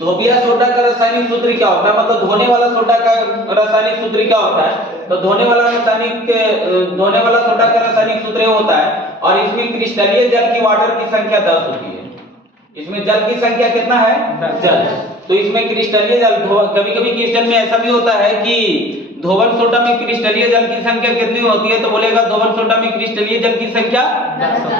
धोबिया सोडा का रासायनिक सूत्र क्या होता है, मतलब धोने वाला सोडा का रासायनिक सूत्र क्या होता है। तो धोने वाला सोडा का रासायनिक सूत्र ये होता है, और इसमें क्रिस्टलीय जल की वाटर की संख्या 10 होती है। इसमें जल की संख्या कितना है, 10। तो इसमें क्रिस्टलीय जल, कभी कभी क्वेश्चन में ऐसा भी होता है कि धोवन सोडा में क्रिस्टलीय जल की संख्या कितनी होती है, तो बोलेगा धोवन सोडा में क्रिस्टलीय जल की संख्या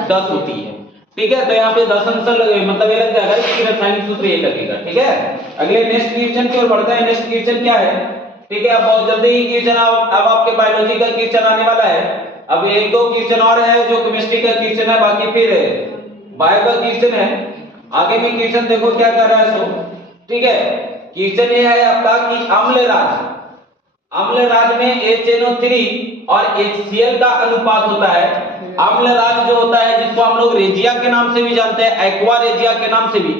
10 होती है। ठीक है, तो यहाँ पे 10 आंसर मतलब ये लग जाएगा, इसकी रासायनिक सूत्र ये लगेगा। ठीक है, अगले नेक्स्ट क्वेश्चन की ओर बढ़ते हैं। नेक्स्ट क्वेश्चन क्या है, ठीक है, अब बहुत जल्दी ही क्वेश्चन अब आपके बायोलॉजी का क्वेश्चन आने वाला है। अब एक दो क्वेश्चन और है जो केमिस्ट्री का क्वेश्चन है, बाकी फिर बायो का क्वेश्चन है। आगे में क्वेश्चन देखो क्या कर रहा है सो। ठीक है, क्वेश्चन ये है आपका कि अम्ल राज में HNO3 और HCl का अनुपात होता है। अम्ल राज जो होता है, जिसको हम लोग रेजिया के नाम से भी जानते हैं, एक्वा रेजिया के नाम से भी,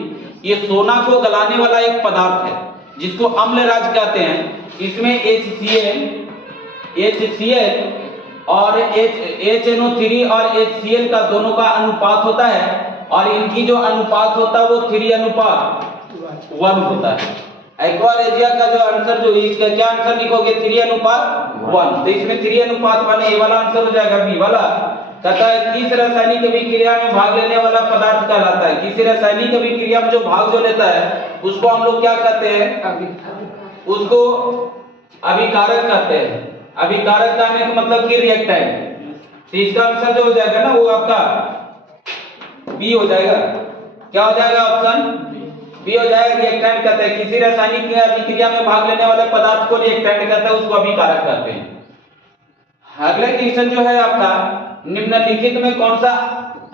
ये सोना को गलाने वाला एक पदार्थ है जिसको अम्ल राज कहते हैं। इसमें HCl और HNO3 और HCl का दोनों का अनुपात होता है, और इनकी जो अनुपात होता है वो 3:1 होता है। एक्वा रेजिया का जो आंसर जो इसका क्या आंसर लिखोगे, 3:1 1। तो इसमें 3:1 ये वाला आंसर हो जाएगा बी वाला। कहता है किस रासायनिक अभिक्रिया में भाग लेने वाला पदार्थ कहलाता है? किसी रासायनिक अभिक्रिया में जो भाग जो लेता है उसको हम लोग क्या कहते हैं? उसको अभिकारक कहते हैं। अभिकारक कहने का मतलब कि रिएक्टेंट। तो इसका आंसर जो हो जाएगा ना वो आपका बी हो जाएगा। क्या हो जाएगा? ऑप्शन बी हो जाएगा, रिएक्टेंट कहते हैं। किसी रासायनिक अभिक्रिया में भाग लेने वाले पदार्थ को रिएक्टेंट कहते हैं, उसको अभिकारक कहते हैं। अगला क्वेश्चन जो है आपका, निम्नलिखित में कौन सा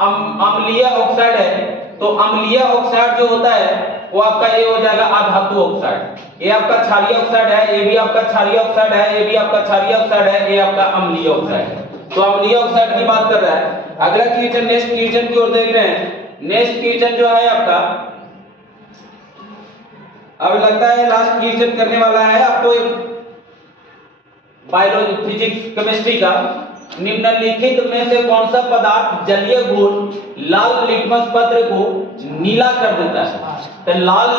अम्लीय ऑक्साइड है? तो अम्लीय ऑक्साइड जो होता है वो आपका ये हो जाएगा अधातु ऑक्साइड। ये आपका क्षारीय ऑक्साइड है, ये भी आपका क्षारीय ऑक्साइड है, ये भी आपका क्षारीय ऑक्साइड है, ये आपका अम्लीय ऑक्साइड है। तो अम्लीय ऑक्साइड की बात कर रहा है। अगला क्वेश्चन, नेक्स्ट क्वेश्चन की ओर देख रहे हैं। नेक्स्ट क्वेश्चन जो है आपका, अब लगता है लास्ट क्वेश्चन करने वाला है आपको बायोलॉजी, फिजिक्स, केमिस्ट्री का। निम्नलिखित में से कौन सा पदार्थ जलीय गुण लाल लिटमस पत्र को नीला कर देता है? तो लाल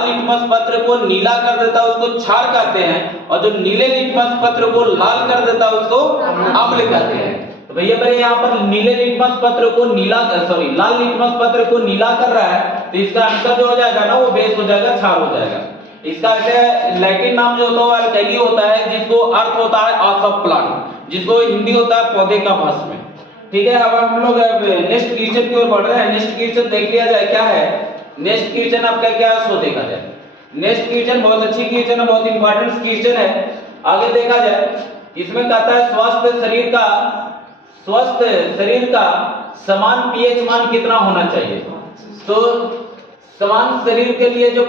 लिटमस पत्र को नीला कर देता है उसको क्षार कहते हैं, और जो नीले लिटमस पत्र को लाल कर देता है उसको अम्ल कहते हैं। तो भैया मेरे यहाँ पर नीले लिटमस पत्र को लाल लिटमस पत्र को नीला कर रहा है, तो इसका आंसर जो हो जाएगा ना वो बेस हो जाएगा, क्षार हो जाएगा। इसका ऐसे लैटिन नाम जो होता है वो अल्कली होता है, जिसको अर्थ होता है ऑफ प्लांट, जिसको हिंदी होता है पौधे का भस्म। ठीक है, अब हम लोग नेक्स्ट क्वेश्चन की ओर बढ़ रहे हैं। नेक्स्ट क्वेश्चन देख लिया जाए क्या है। नेक्स्ट क्वेश्चन आपका क्या है सो देखा जाए। नेक्स्ट क्वेश्चन बहुत अच्छी क्वेश्चन है, बहुत इंपॉर्टेंट क्वेश्चन है। आगे देखा जाए, इसमें कहता है स्वस्थ शरीर का समान पीएच मान कितना होना चाहिए? तो समान शरीर के लिए जो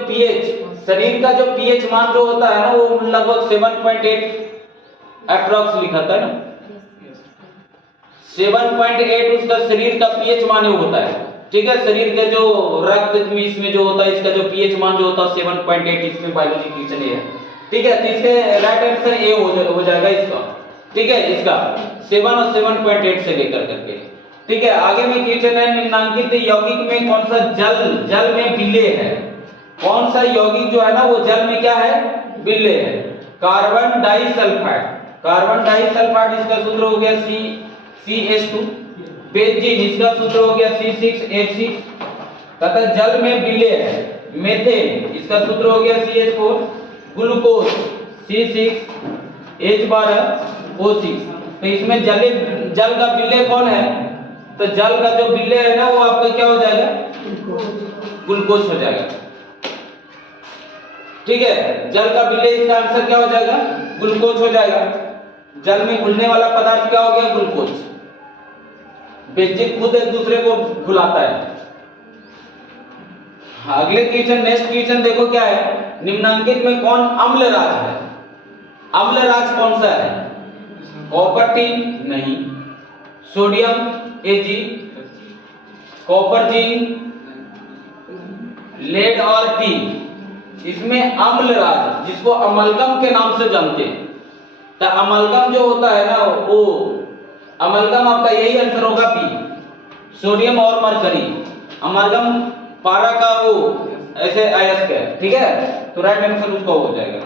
शरीर का जो पीएच मान जो होता है ना वो लगभग 7.8 अप्रॉक्स लिखा था ना, 7.8 उसका शरीर का पीएच मान होता है। ठीक है, शरीर के जो रक्त में इसमें जो होता है इसका जो पीएच मान जो होता है 7.8, इसमें बायोलॉजी क्वेश्चन ये है। ठीक है, तो इसके राइट आंसर ए हो जाएगा इसका। ठीक है, इसका 7 और 7.8 से लेकर करके। ठीक है, आगे में क्वेश्चन है, निम्नांकित यौगिक में कौन सा जल में विलेय है? कौन सा यौगिक जो है ना वो जल में क्या है? विलेय है। Carbon disulphide. कार्बन डाइसल्फाइड इसका सूत्र हो गया CH2। बेंजीन इसका सूत्र हो गया C6H6। तथा जल में विलेय है। मीथेन इसका सूत्र हो गया CH4। Glucose C6H12O6। तो इसमें जल का विलेय कौन है? तो जल का जो विलेय है ना वो आपका क्या हो जाएगा? ग्लूकोज हो जाएगा। ठीक है, जल का विलेय इसका आंसर क्या हो जाएगा? ग्लूकोज हो जाएगा। जल में घुलने वाला पदार्थ क्या हो गया? ग्लूकोज। बेंजीन खुद एक दूसरे को घुलाता है। अगले क्वेश्चन, नेक्स्ट क्वेश्चन देखो क्या है। निम्नांकित में कौन अम्ल राज है? अम्ल राज कौन सा है? कॉपर टी नहीं, sodium Ag, copper zinc, lead और टी। इसमें अम्ल राज जिसको अमलगम के नाम से जानते हैं। तो अमलगम जो होता है ना वो अमलगम आपका यही आंसर होगा बी, सोडियम और मरकरी। अमलगम पारा का वो ऐसे अयस्क है। ठीक है, तो राइट आंसर उसका हो जाएगा।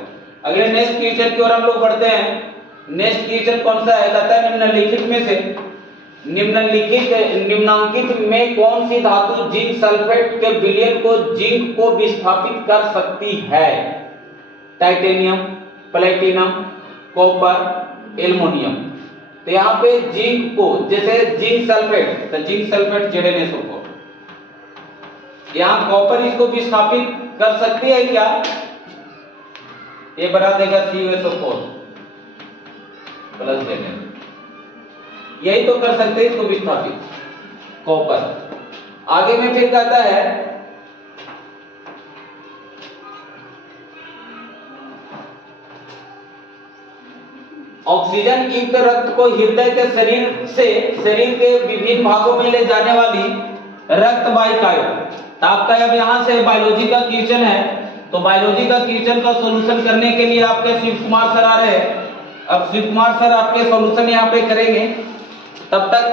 अगले नेक्स्ट क्वेश्चन की ओर हम लोग बढ़ते हैं। नेक्स्ट क्वेश्चन कौन सा है? कहता है निम्नलिखित में से निम्नांकित में कौन सी धातु जिंक सल्फेट के विलयन को जिंक को विस्थापित कर सकती है? Titanium, platinum, copper, aluminium. तो यहाँ पे जिंक को, जैसे जिंक सल्फेट, तो जिंक सल्फेट ZnSO4। यहाँ कॉपर इसको विस्थापित कर सकती है क्या? ये बना देगा CuSO4 प्लस Zn। यही तो कर सकते हैं इसको विस्थापित, कॉपर। आगे में फिर कहता है ऑक्सीजन युक्त रक्त को हृदय के शरीर के विभिन्न भागों में ले जाने वाली रक्त वाहिकाएं। तो आपका अब यहाँ से बायोलॉजी का क्वेश्चन है, तो बायोलॉजी का क्वेश्चन का सॉल्यूशन करने के लिए आपके शिव कुमार सर आ रहे हैं। अब शिव कुमार सर आपके सॉल्यूशन यहाँ पे करेंगे, तब तक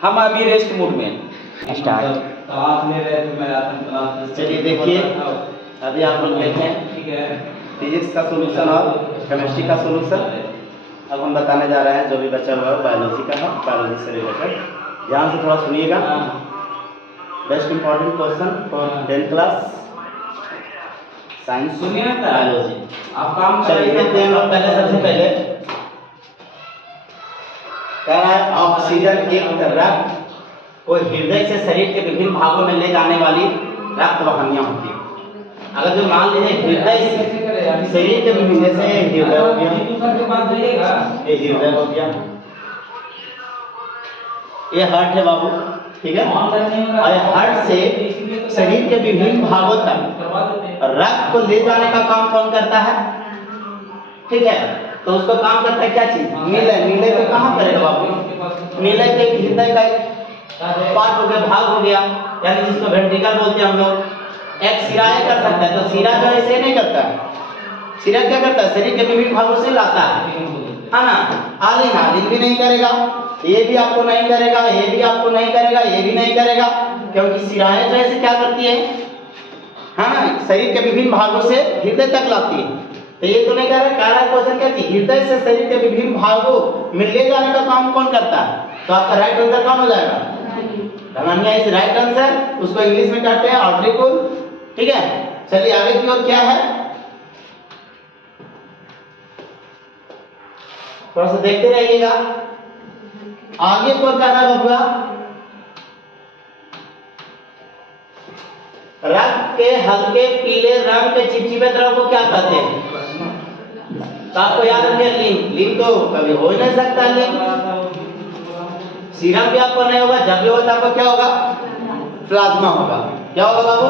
हम अभी रेस्ट मूड में स्टार्ट। क्लास ले रहे थे, मैं क्लास। चलिए देखिए, अभी आप लोग देखें ठीक है, फिजिक्स का सॉल्यूशन और केमिस्ट्री का सॉल्यूशन अब हम बताने जा रहे हैं, जो भी बच्चा हुआ बायोलॉजी का है, बायोलॉजी से रिलेटेड। ध्यान से थोड़ा सुनिएगा। Best important question for 10th class science सुनिए ना, बायोलॉजी। आप काम चलिए देखते हैं हम लोग पहले, सबसे पहले कह रहा है ऑक्सीजन एक रक्त को हृदय से शरीर के विभिन्न भागों में ले जाने वाली रक्त वाहिनियां होती है। अगर जो मान लीजिए हृदय से शरीर के विभिन्न, जैसे हृदय हो गया, ये हृदय हो गया, ये हार्ट है बाबू, ठीक है। और हार्ट से शरीर के विभिन्न भागों तक रक्त को ले जाने का काम कौन करता है? ठीक है, तो उसको काम करता है क्या चीज? नीलय। नीलय को कहाँ करेगा बाबू? नीलय के हृदय का पार्ट हो गया, भाग हो गया, यानी जिसको वेंट्रिकल बोलते हैं हम लोग। एक सिरा कर सकता है, तो सिरा जो ऐसे नहीं करता है, सिरा क्या करता है? शरीर के विभिन्न भागों से लाता है ना। आलिन, आलिन भी नहीं करेगा, ये भी आपको नहीं करेगा, ये भी आपको नहीं करेगा, ये भी नहीं करेगा, क्योंकि सिराएं जो ऐसे क्या करती है ना, शरीर के विभिन्न भागों से हृदय तक लाती है। तो ये तो नहीं कर रहा है। क्वेश्चन क्या थी? हृदय से शरीर के विभिन्न भागों में ले जाने का काम कौन करता है? तो आपका राइट आंसर कौन हो जाएगा? धमनिया इज राइट आंसर। उसको इंग्लिश में कहते हैं आर्टिकल, ठीक है। चलिए आगे की ओर क्या है, थोड़ा सा देखते रहिएगा। आगे की ओर क्या है बबुआ? रक्त के हल्के पीले रंग के चिपचिपे द्रव को क्या कहते हैं? तो आपको याद रखिए, लिंक। लिंक तो कभी हो ही नहीं सकता। लिंक सीरम भी आपको नहीं होगा, जब भी होता आपको क्या होगा? प्लाज्मा होगा। क्या होगा बाबू?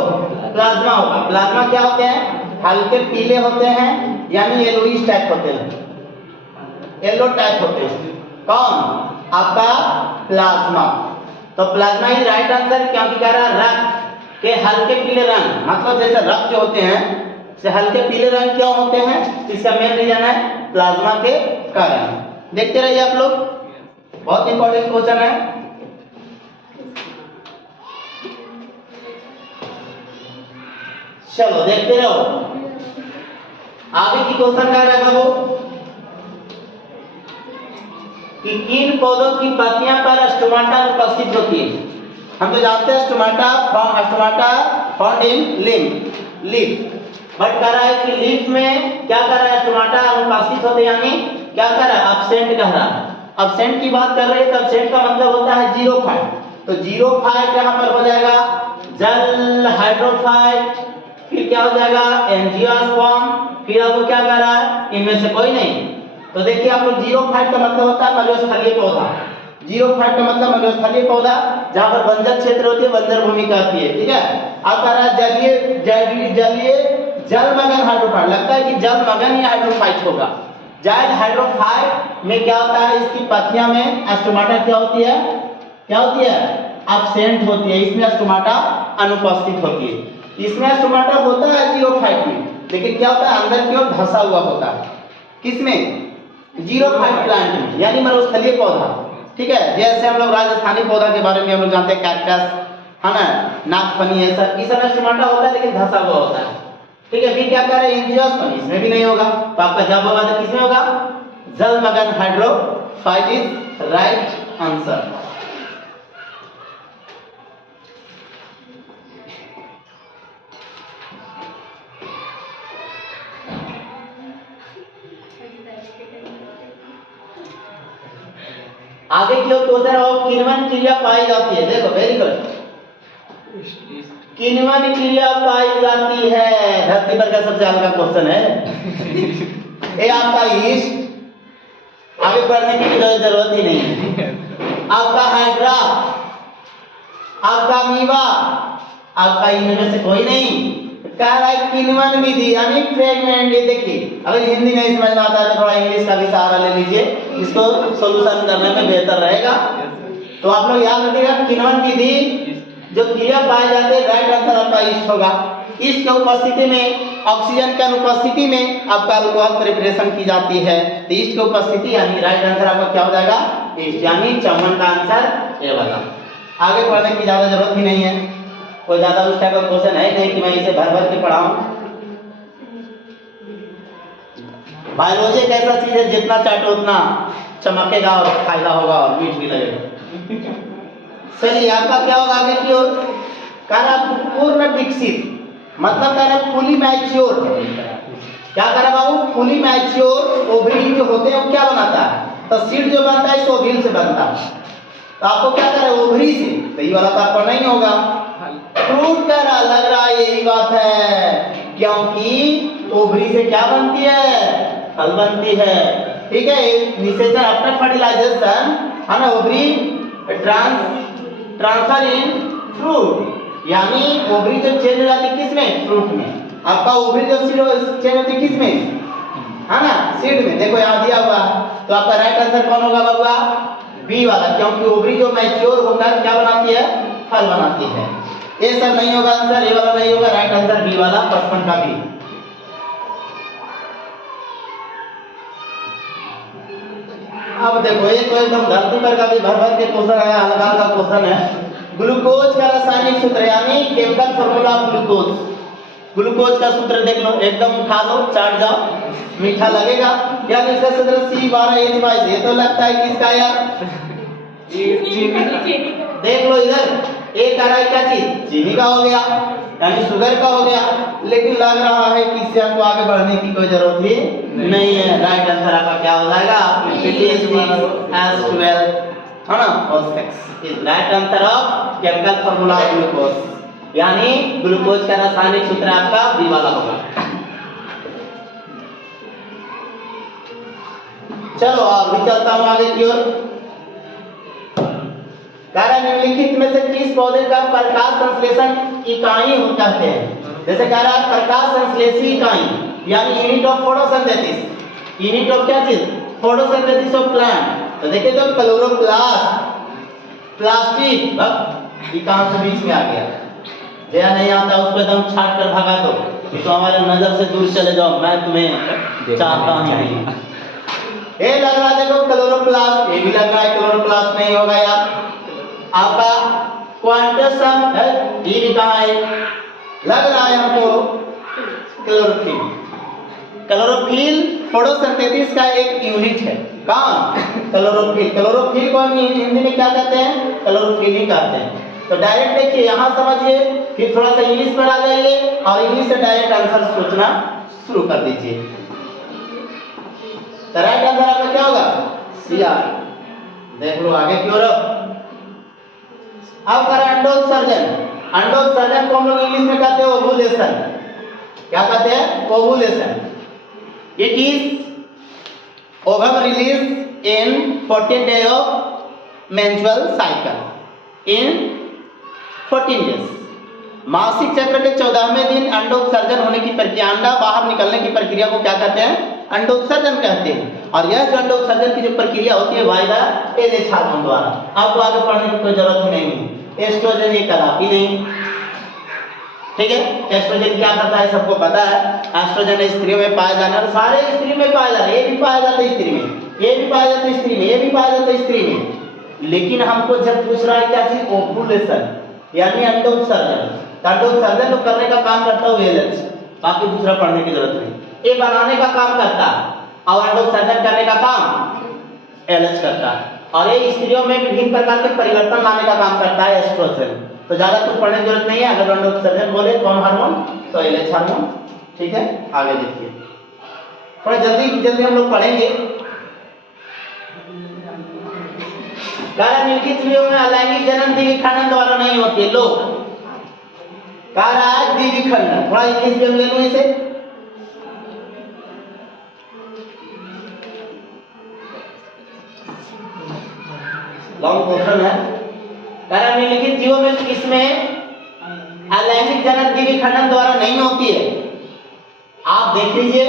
प्लाज्मा होगा। प्लाज्मा क्या होते हैं? हल्के पीले होते हैं, यानी येलोइश टाइप होते हैं, येलो टाइप होते हैं। कौन? आपका प्लाज्मा। तो प्लाज्मा इज राइट आंसर, क्योंकि कह रहा है रक्त के हल्के पीले रंग, मतलब जैसे रक्त जो होते हैं से हल्के पीले रंग क्यों होते हैं? इसका मेन रीजन है प्लाज्मा के कारण। देखते रहिए आप लोग, बहुत इंपॉर्टेंट क्वेश्चन है। चलो देखते रहो, आगे की क्वेश्चन क्या रहेगा वो कि किन पौधों की पत्तियां पर स्टोमाटा उपस्थित होती है? हम तो जानते हैं stomata found in leaf, but कह रहा है कि लीफ में क्या कर रहा है? स्टोमाटा अनुपस्थित होते, यानी क्या कर रहा है? एब्सेंट कह रहा है। एब्सेंट की बात कर रहे हैं तो एब्सेंट का मतलब होता है जीरोफाइट। तो जीरोफाइट यहाँ पर हो जाएगा जल हाइड्रोफाइट, फिर क्या हो जाएगा? एंजियोस्पर्म, फिर आपको क्या कर रहा है? इनमें से कोई नहीं। तो देखिए आप लोग, जीरोफाइट का मतलब होता है मध्यस्थलीय पौधा। जीरोफाइट का मतलब मध्यस्थलीय पौधा, जहां पर बंजर क्षेत्र होती है, बंजर भूमि कहती है, ठीक है। अब कह रहा है जलीय जलमग्न हाइड्रोफाइट। लगता है कि जलमग्न ही हाइड्रोफाइट होगा। जायद हाइड्रोफाइट में क्या होता है? इसकी पत्तियां में स्टोमाटा क्या होती है? क्या होती है? एब्सेंट होती है। इसमें स्टोमाटा अनुपस्थित होती है। इसमें स्टोमाटा होता है जीरोफाइट में, लेकिन क्या होता है? अंदर की ओर धंसा हुआ होता है। किसमें? जीरोफाइट प्लांट में, यानी मरुस्थलीय पौधा, ठीक है। जैसे हम लोग राजस्थानी पौधा के बारे में हम लोग जानते हैं, कैक्टस है ना, नागफनी, ऐसा इस समय स्टोमाटा होता है, लेकिन धंसा हुआ होता है, ठीक है। फिर क्या कर रहे हैं? एंजियोस्पर्म, इसमें भी नहीं होगा। तो आपका जवाब होगा तो किसमें होगा? जलमग्न हाइड्रोफाइट इज राइट आंसर। आगे की ओर क्वेश्चन हो, किण्वन क्रिया पाई जाती है। देखो वेरी गुड, किण्वन क्रिया पाई जाती है। धरती पर का सबसे हल्का क्वेश्चन है ये आपका ईस्ट। आगे पढ़ने की जरूरत ही नहीं है। आपका हाइड्रा, आपका अमीबा, आपका इनमें से कोई नहीं। कह रहा है किण्वन विधि, यानी फ्रेगमेंट। देखिए अगर हिंदी नहीं समझ में आता है तो थोड़ा इंग्लिश का भी सहारा ले लीजिए, इसको सॉल्यूशन करने में बेहतर रहेगा। तो आप लोग याद रखिएगा, किण्वन विधि जो क्रिया पाए जाते हैं, राइट आंसर आपका ईस्ट होगा। ईस्ट के उपस्थिति में, ऑक्सीजन के अनुपस्थिति में आपका अल्कोहल प्रिपरेशन की जाती है। तो ईस्ट की उपस्थिति, यानी राइट आंसर आपका क्या हो जाएगा? ईस्ट, यानी चमन का आंसर ए वाला। आगे पढ़ने की ज्यादा जरूरत ही नहीं है, कोई ज्यादा उस टाइप का क्वेश्चन है नहीं कि मैं इसे भर भर के पढ़ाऊं। बायोलॉजी एक ऐसा चीज है, जितना चाटो उतना चमकेगा और फायदा होगा और मीठ भी लगेगा। चलिए आपका क्या होगा आगे की ओर? कह पूर्ण विकसित, मतलब कह रहा फुली मैच्योर। क्या कह रहा बाबू? फुली मैच्योर ओवरी जो होते हैं वो क्या बनाता है? तो सीड जो बनता है इस ओवरी से बनता है। तो आपको क्या कर रहा है? ओवरी से, तो ये वाला तो आपको नहीं होगा। फ्रूट कह रहा, लग रहा है यही बात है, क्योंकि ओवरी से क्या बनती है? फल बनती है। ठीक है, निषेचन आफ्टर फर्टिलाइजेशन है ना, ओवरी ट्रांसफर इन फ्रूट, यानी ओवरी जो चेंज हो जाती है किसमें? फ्रूट में। आपका ओवरी जो चेंज होती है किसमें? है ना, सीड में। देखो यहाँ दिया हुआ, तो आपका राइट आंसर कौन होगा बाबूआ? बी वाला, क्योंकि ओवरी जो मैच्योर होकर क्या बनाती है? फल बनाती है। ये सब नहीं होगा आंसर, ये वाला नहीं होगा, राइट आंसर बी वाला 55 का बी। अब देखो ये तो एकदम धरती पर का भी भर भर के क्वेश्चन है, हल्का का क्वेश्चन है। ग्लूकोज का रासायनिक सूत्र यानी chemical formula of glucose. Glucose का सूत्र देख लो, एकदम उठा लो, चाट जाओ, मीठा लगेगा। यार इसका सूत्र C12H22, ये तो लगता है किसका यार? देख लो इधर, एक आ रहा है क्या चीज? चीनी का हो गया, यानी शुगर का हो गया, लेकिन लग रहा है कि इससे हमको आगे बढ़ने की कोई जरूरत भी नहीं है। राइट आंसर आपका क्या हो जाएगा? C12H12 है ना, और 6 is right answer of chemical formula of glucose, यानी ग्लूकोज का रासायनिक सूत्र आपका बी वाला होगा। चलो अभी चलता हूं आगे की ओर। निम्नलिखित में से किस पौधे का प्रकाश संश्लेषण इकाई हो कहते हैं? जैसे कह रहा है प्रकाश संश्लेषी इकाई, यानी unit of photosynthesis. Unit of क्या चीज? Photosynthesis of plant. तो देखिए तो क्लोरोप्लास्ट, प्लास्टिक, अब ये कहां से बीच में आ गया? जया नहीं आता उसको एकदम छाट कर भगा दो, तो हमारे नजर से दूर चले जाओ, मैं तुम्हें चाहता ही नहीं। ये लग रहा है देखो क्लोरोप्लास्ट, ये भी लग रहा है क्लोरोप्लास्ट नहीं होगा यार। आपका क्वांटम है, ये भी कहाँ है? लग रहा है हमको क्लोरोफिल। क्लोरोफिल फोटोसिंथेसिस का एक यूनिट है। कहाँ? क्लोरोफिल। क्लोरोफिल को हम हिंदी में क्या कहते हैं? क्लोरोफिल ही कहते हैं। तो डायरेक्ट देखिए यहाँ समझिए, फिर थोड़ा सा इंग्लिश पर आ जाइए और इंग्लिश से डायरेक्ट आंसर सोचना शुरू कर दीजिए। तो राइट आंसर आपका क्या होगा? सीआर। देख लो आगे की ओर। अब करें अंडोत्सर्जन। अंडोत्सर्जन को हम लोग इंग्लिश में कहते हैं ओवुलेशन। क्या कहते हैं? Ovulation. It is ovum release in 14 days of menstrual cycle in 14 days। मासिक चक्र के 14वें दिन अंडोत्सर्जन होने की प्रक्रिया, अंडा बाहर निकलने की प्रक्रिया को क्या कहते हैं? अंडोत्सर्जन कहते हैं। और यह जो अंडोत्सर्जन की जो प्रक्रिया होती है वायदा LH हार्मोन द्वारा। आपको आगे पढ़ने की कोई जरूरत ही नहीं है। एस्ट्रोजन ये कहलाती नहीं, ठीक है। एस्ट्रोजन क्या करता है सबको पता है। एस्ट्रोजन स्त्रियों में पाया जाना, और सारे स्त्री में पाया जाना, ये भी पाया जाता है स्त्री में, ये भी पाया जाता है स्त्री में, ये भी पाया जाता है स्त्री में। लेकिन हमको जब पूछ रहा है क्या चीज? ओवुलेशन, यानी अंडोत्सर्जन। अंडोत्सर्जन तो करने का काम करता है LH, बाकी दूसरा पढ़ने की जरूरत नहीं। ये बनाने का काम करता है और अंडोत्सर्जन करने का काम LH करता है। और ये स्त्रियों में विभिन्न प्रकार के परिवर्तन लाने का काम करता है एस्ट्रोजन। तो ज्यादा कुछ पढ़ने की जरूरत नहीं है। अगर अंडोत्सर्जन बोले कौन हार्मोन? तो LH हार्मोन। ठीक है, आगे देखिए, थोड़ा जल्दी जल्दी हम लोग पढ़ेंगे। निम्नलिखित जीवों में अलैंगिक जनन द्विविखंडन द्वारा नहीं होती है। लोग कह रहा है द्विविखंडन, थोड़ा इंग्लिश में ले लो इसे। लॉन्ग क्वेश्चन है। कह निम्नलिखित जीवों में किसमें अलैंगिक जनन द्विविखंडन द्वारा नहीं होती है? आप देख लीजिए,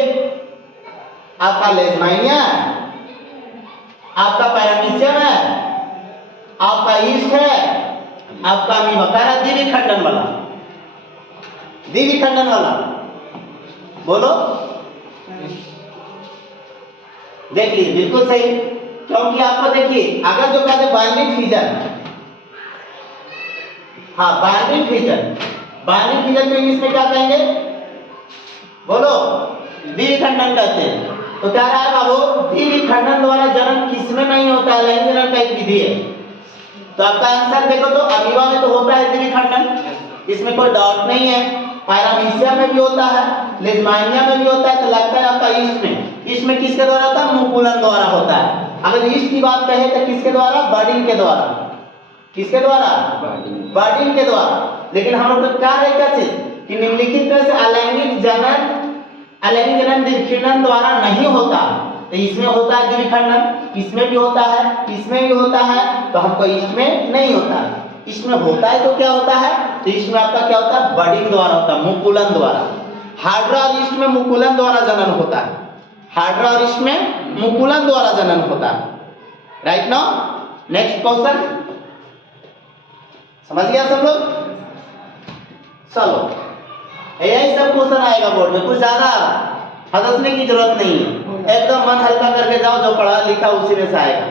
आपका लेशमानिया है, आपका पैरामीशियम है, आपका ईस्ट है, आपका अमीबा। कह रहा द्विविखंडन वाला, द्विविखंडन वाला बोलो। देख लीजिए, बिल्कुल सही। क्योंकि आपको देखिए, अगर जो कहते बाइनरी फिजन, हाँ बाइनरी फिजन, बाइनरी फिजन को इंग्लिश में क्या कहेंगे? बोलो, द्विविखंडन कहते हैं। तो क्या रहा है बाबू, द्विविखंडन द्वारा जनन किसमें नहीं होता है? लैंगिक जनन का एक विधि है। तो आपका आंसर देखो तो अमीबा में तो होता है द्विविखंडन, इसमें कोई डाउट नहीं है। पैरामीशिया में भी होता है, लेशमानिया में भी होता है। तो लगता है आपका ईस्ट में किसके द्वारा होता है? मुकुलन द्वारा होता है। अगर ईस्ट की बात कहे तो किसके द्वारा? बर्डिंग के द्वारा। किसके द्वारा? बर्डिंग के द्वारा। लेकिन हम लोग क्या है क्या चीज कि निम्नलिखित में से अलैंगिक जनन द्विविखंडन द्वारा नहीं होता। तो इसमें होता है द्विविखंडन, इसमें भी होता है, इसमें भी होता है। तो हमको इसमें नहीं होता है। इसमें होता है तो क्या होता है? तो इसमें आपका क्या होता है? बर्डिंग द्वारा होता है, मुकुलन द्वारा। हाइड्रा और ईस्ट में मुकुलन द्वारा जनन होता है। हाइड्रा और ईस्ट में मुकुलन द्वारा जनन होता है। राइट नाउ नेक्स्ट क्वेश्चन, समझ गया सब लोग? चलो यही सब क्वेश्चन आएगा बोर्ड में, कुछ ज्यादा हंसने की जरूरत नहीं है। एकदम मन हल्का करके जाओ, जो पढ़ा लिखा उसी में से आएगा।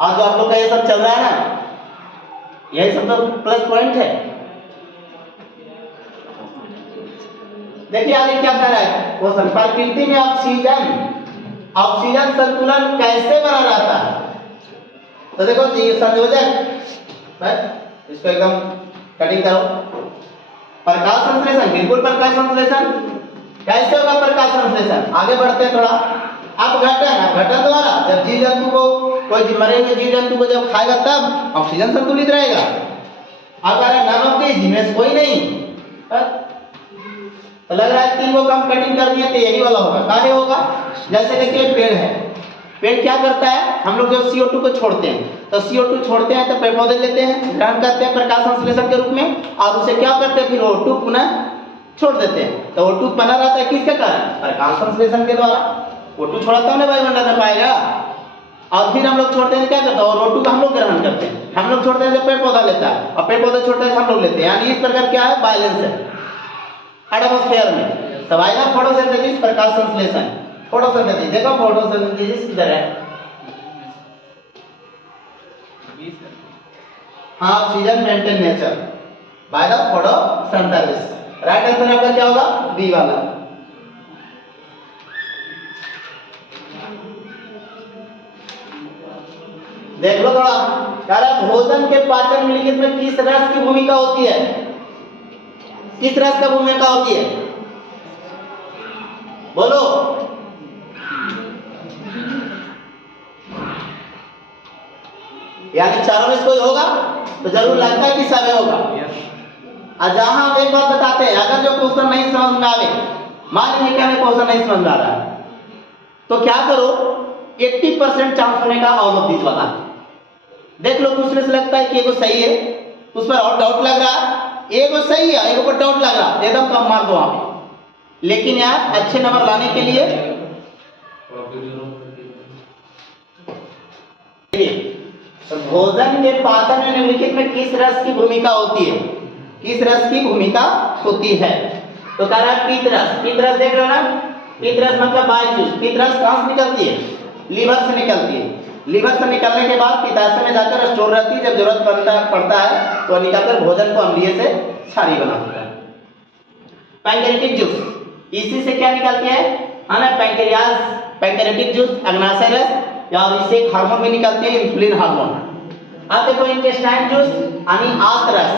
आज जो आप लोग का ये सब चल रहा है ना, यही सब तो प्लस पॉइंट है। देखिए आगे क्या कर रहा है क्वेश्चन, प्रकृति में ऑक्सीजन संतुलन कैसे बना रहता है? तो देखो ये संयोजक, इसको एकदम कटिंग करो। प्रकाश संश्लेषण, बिल्कुल प्रकाश संश्लेषण। कैसे होगा प्रकाश संश्लेषण? आगे बढ़ते हैं थोड़ा। अब घटन द्वारा जब जीव जंतु को, कोई मरे हुए जीव जंतु को जब खाएगा तब ऑक्सीजन संतुलित रहेगा। अगर नन ऑफ दिस में कोई नहीं, तो लग रहा है 3 को कम कटिंग कर दिए तो यही वाला होगा। काहे होगा? जैसे देखिए पेड़ है, पेड़ क्या करता है? हम लोग जो CO2 को छोड़ते हैं, तो CO2 छोड़ते हैं तो पेड़ पौधे लेते हैं, ग्रहण करते हैं प्रकाश संश्लेषण के रूप में, और उसे क्या करते हैं? फिर O2 पुनः छोड़ देते हैं। तो O2 बना रहता है किसके कारण? प्रकाश संश्लेषण के द्वारा। O2 छोड़ा तब ना वायुमंडल में पाएगा। और फिर हम लोग छोड़ते हैं क्या करते हैं? और O2 का हम लोग ग्रहण करते हैं। हम लोग छोड़ते हैं जब पेड़ पौधा लेता है, और पेड़ पौधा छोड़ते हैं हम लोग लेते हैं। यानी इस प्रकार क्या है? बैलेंस है एटमॉस्फेयर में। तब आएगा फोटोसिंथेसिस, प्रकाश संश्लेषण। फोटोसिंथेसिस देखो, फोटोसिंथेसिस किधर है? हाँ, oxygen maintain nature by the photosynthesis. Right answer आपका क्या होगा? बी वाला। देख लो थोड़ा, कह रहा है भोजन के पाचन निम्नलिखित में किस रस की भूमिका होती है? किस रस का भूमिका होती है? बोलो। यानी चारों में से कोई होगा तो जरूर लगता है कि सब होगा। और जहां हम एक बात बताते हैं, अगर जो क्वेश्चन नहीं समझ में आवे, मान लीजिए क्या क्वेश्चन नहीं समझ में आ रहा है, तो क्या करो, 80% चांस होने का ऑल ऑफ दिस वाला। देख लो कुछ में से लगता है कि एगो सही है, उस पर और डाउट लग रहा है, एगो सही है एगो पर डाउट लग रहा है, एकदम कम मार दो आप। लेकिन यार अच्छे नंबर लाने के लिए तो भोजन के पाचन में निम्नलिखित में किस रस की भूमिका होती है? किस रस की भूमिका होती है? तो कह रहा है पीत रस। पीत रस देख रहे हो ना? पीत रस मतलब बाइल जूस। पीत रस कहां से निकलती है? लीवर से निकलती है। लीवर से निकलने के बाद पित्ताशय में जाकर स्टोर रहती है। जब जरूरत पड़ता है तो निकालकर भोजन को अम्लीय से क्षारीय बनाता है। पैंक्रियाटिक जूस, इसी से क्या निकलती है? ना पैंक्रियाज, पैंक्रियाटिक जूस, अग्नाशय रस, या इससे एक हार्मोन भी निकलती है, इंसुलिन हार्मोन। अब देखो इंटेस्टाइन जूस यानी आंत रस।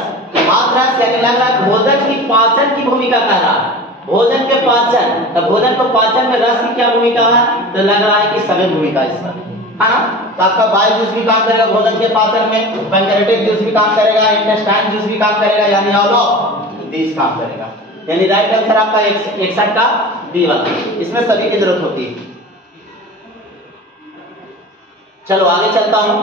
आंत रस यानी लग रहा है भोजन की पाचन की भूमिका कर रहा है। भोजन के पाचन, तो भोजन को पाचन में रस की क्या भूमिका है? तो लग रहा है कि सभी भूमिका इसका है ना। तो आपका बाइल जूस भी काम करेगा भोजन के पाचन में, पैंक्रियाटिक जूस भी काम करेगा, इंटेस्टाइन जूस भी काम करेगा, यानी ऑल ऑफ दिस काम करेगा। यानी राइट आंसर आपका 61 का बी वाला। इसमें सभी की जरूरत होती है। चलो आगे चलता हूं।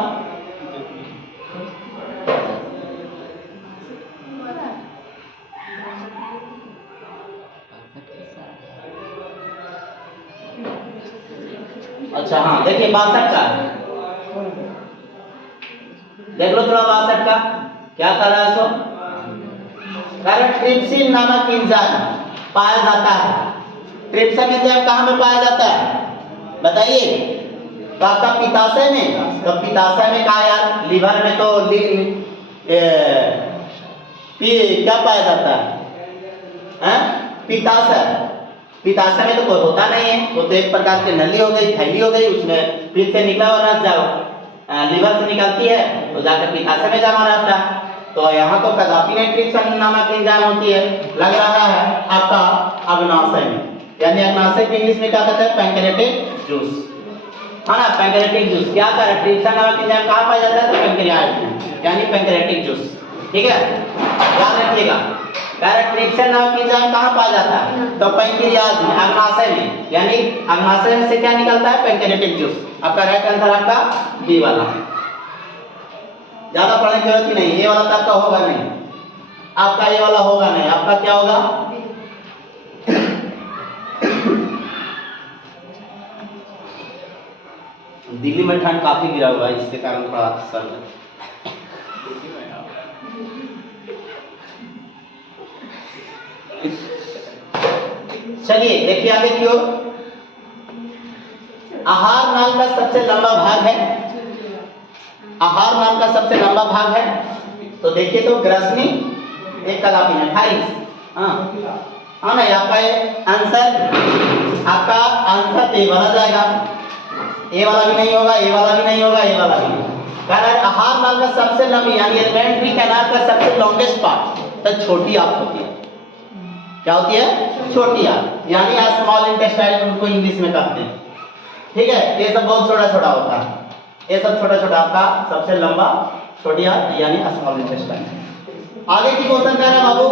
अच्छा हाँ, देखिए 62 का देख लो थोड़ा। 62 का क्या कर रहा है? सो कारण ट्रिप्सिन नामक एंजाइम पाया जाता है। ट्रिप्सिन एंजाइम कहाँ में पाया जाता है बताइए? तो आपका पित्ताशय में। तो पित्ताशय में कहा यार? लीवर में तो क्या पाया जाता है? पित्ताशय। पित्ताशय में तो कोई होता नहीं है, वो तो एक प्रकार की नली हो गई, थैली हो गई, उसमें फिर से निकला हुआ रस जाओ लीवर से निकलती है तो जाकर पित्ताशय में जमा रहता है। तो यहाँ तो कदापि नहीं ट्रिप्सिन नामक एंजाइम होती है, लग रहा है आपका अग्नाशय में, यानी अग्नाशय के इंग्लिश में क्या कहते हैं? पैंक्रियाटिक जूस, है ना? पैंक्रियाटिक जूस क्या कर रहा है? ट्रिप्सिन नामक एंजाइम कहाँ पाया जाता है? तो पैंक्रियाज में, यानी पैंक्रियाटिक जूस। ठीक है, याद रखिएगा। ट्रिप्सिन नामक एंजाइम कहाँ पाया जाता है? तो पैंक्रियाज में, अग्नाशय में, यानी अग्नाशय में से क्या निकलता है? Pancreatic juice. आपका राइट आंसर आपका बी वाला। ज्यादा पढ़ने की जरूरत ही नहीं, ये वाला तो आपका होगा नहीं, आपका ये वाला होगा नहीं, आपका क्या होगा? दिल्ली में ठंड काफी गिरा हुआ है, इसके कारण थोड़ा सर में। चलिए देखिए आगे की ओर। आहार नाल का सबसे लंबा भाग है, आहार नाल का सबसे लंबा भाग है, तो देखिए तो ग्रसनी एक कलापी है, फाइल्स। हाँ ना, आपका आंसर ए वाला जाएगा, ए वाला भी नहीं होगा, ए वाला भी नहीं होगा, ए वाला भी नहीं। आहार नाल का सबसे लंबी यानी एलिमेंट्री कैनाल का सबसे लॉन्गेस्ट पार्ट तो छोटी आंत होती है। क्या होती है? छोटी आंत, यानी स्मॉल इंटेस्टाइन उनको इंग्लिश में कहते हैं। ठीक है, ये सब बहुत छोटा छोटा होता है, ये सब छोटा छोटा आपका सबसे लंबा छोटी आंत यानी स्मॉल इंटेस्टाइन। आगे की क्वेश्चन कह रहा है बाबू,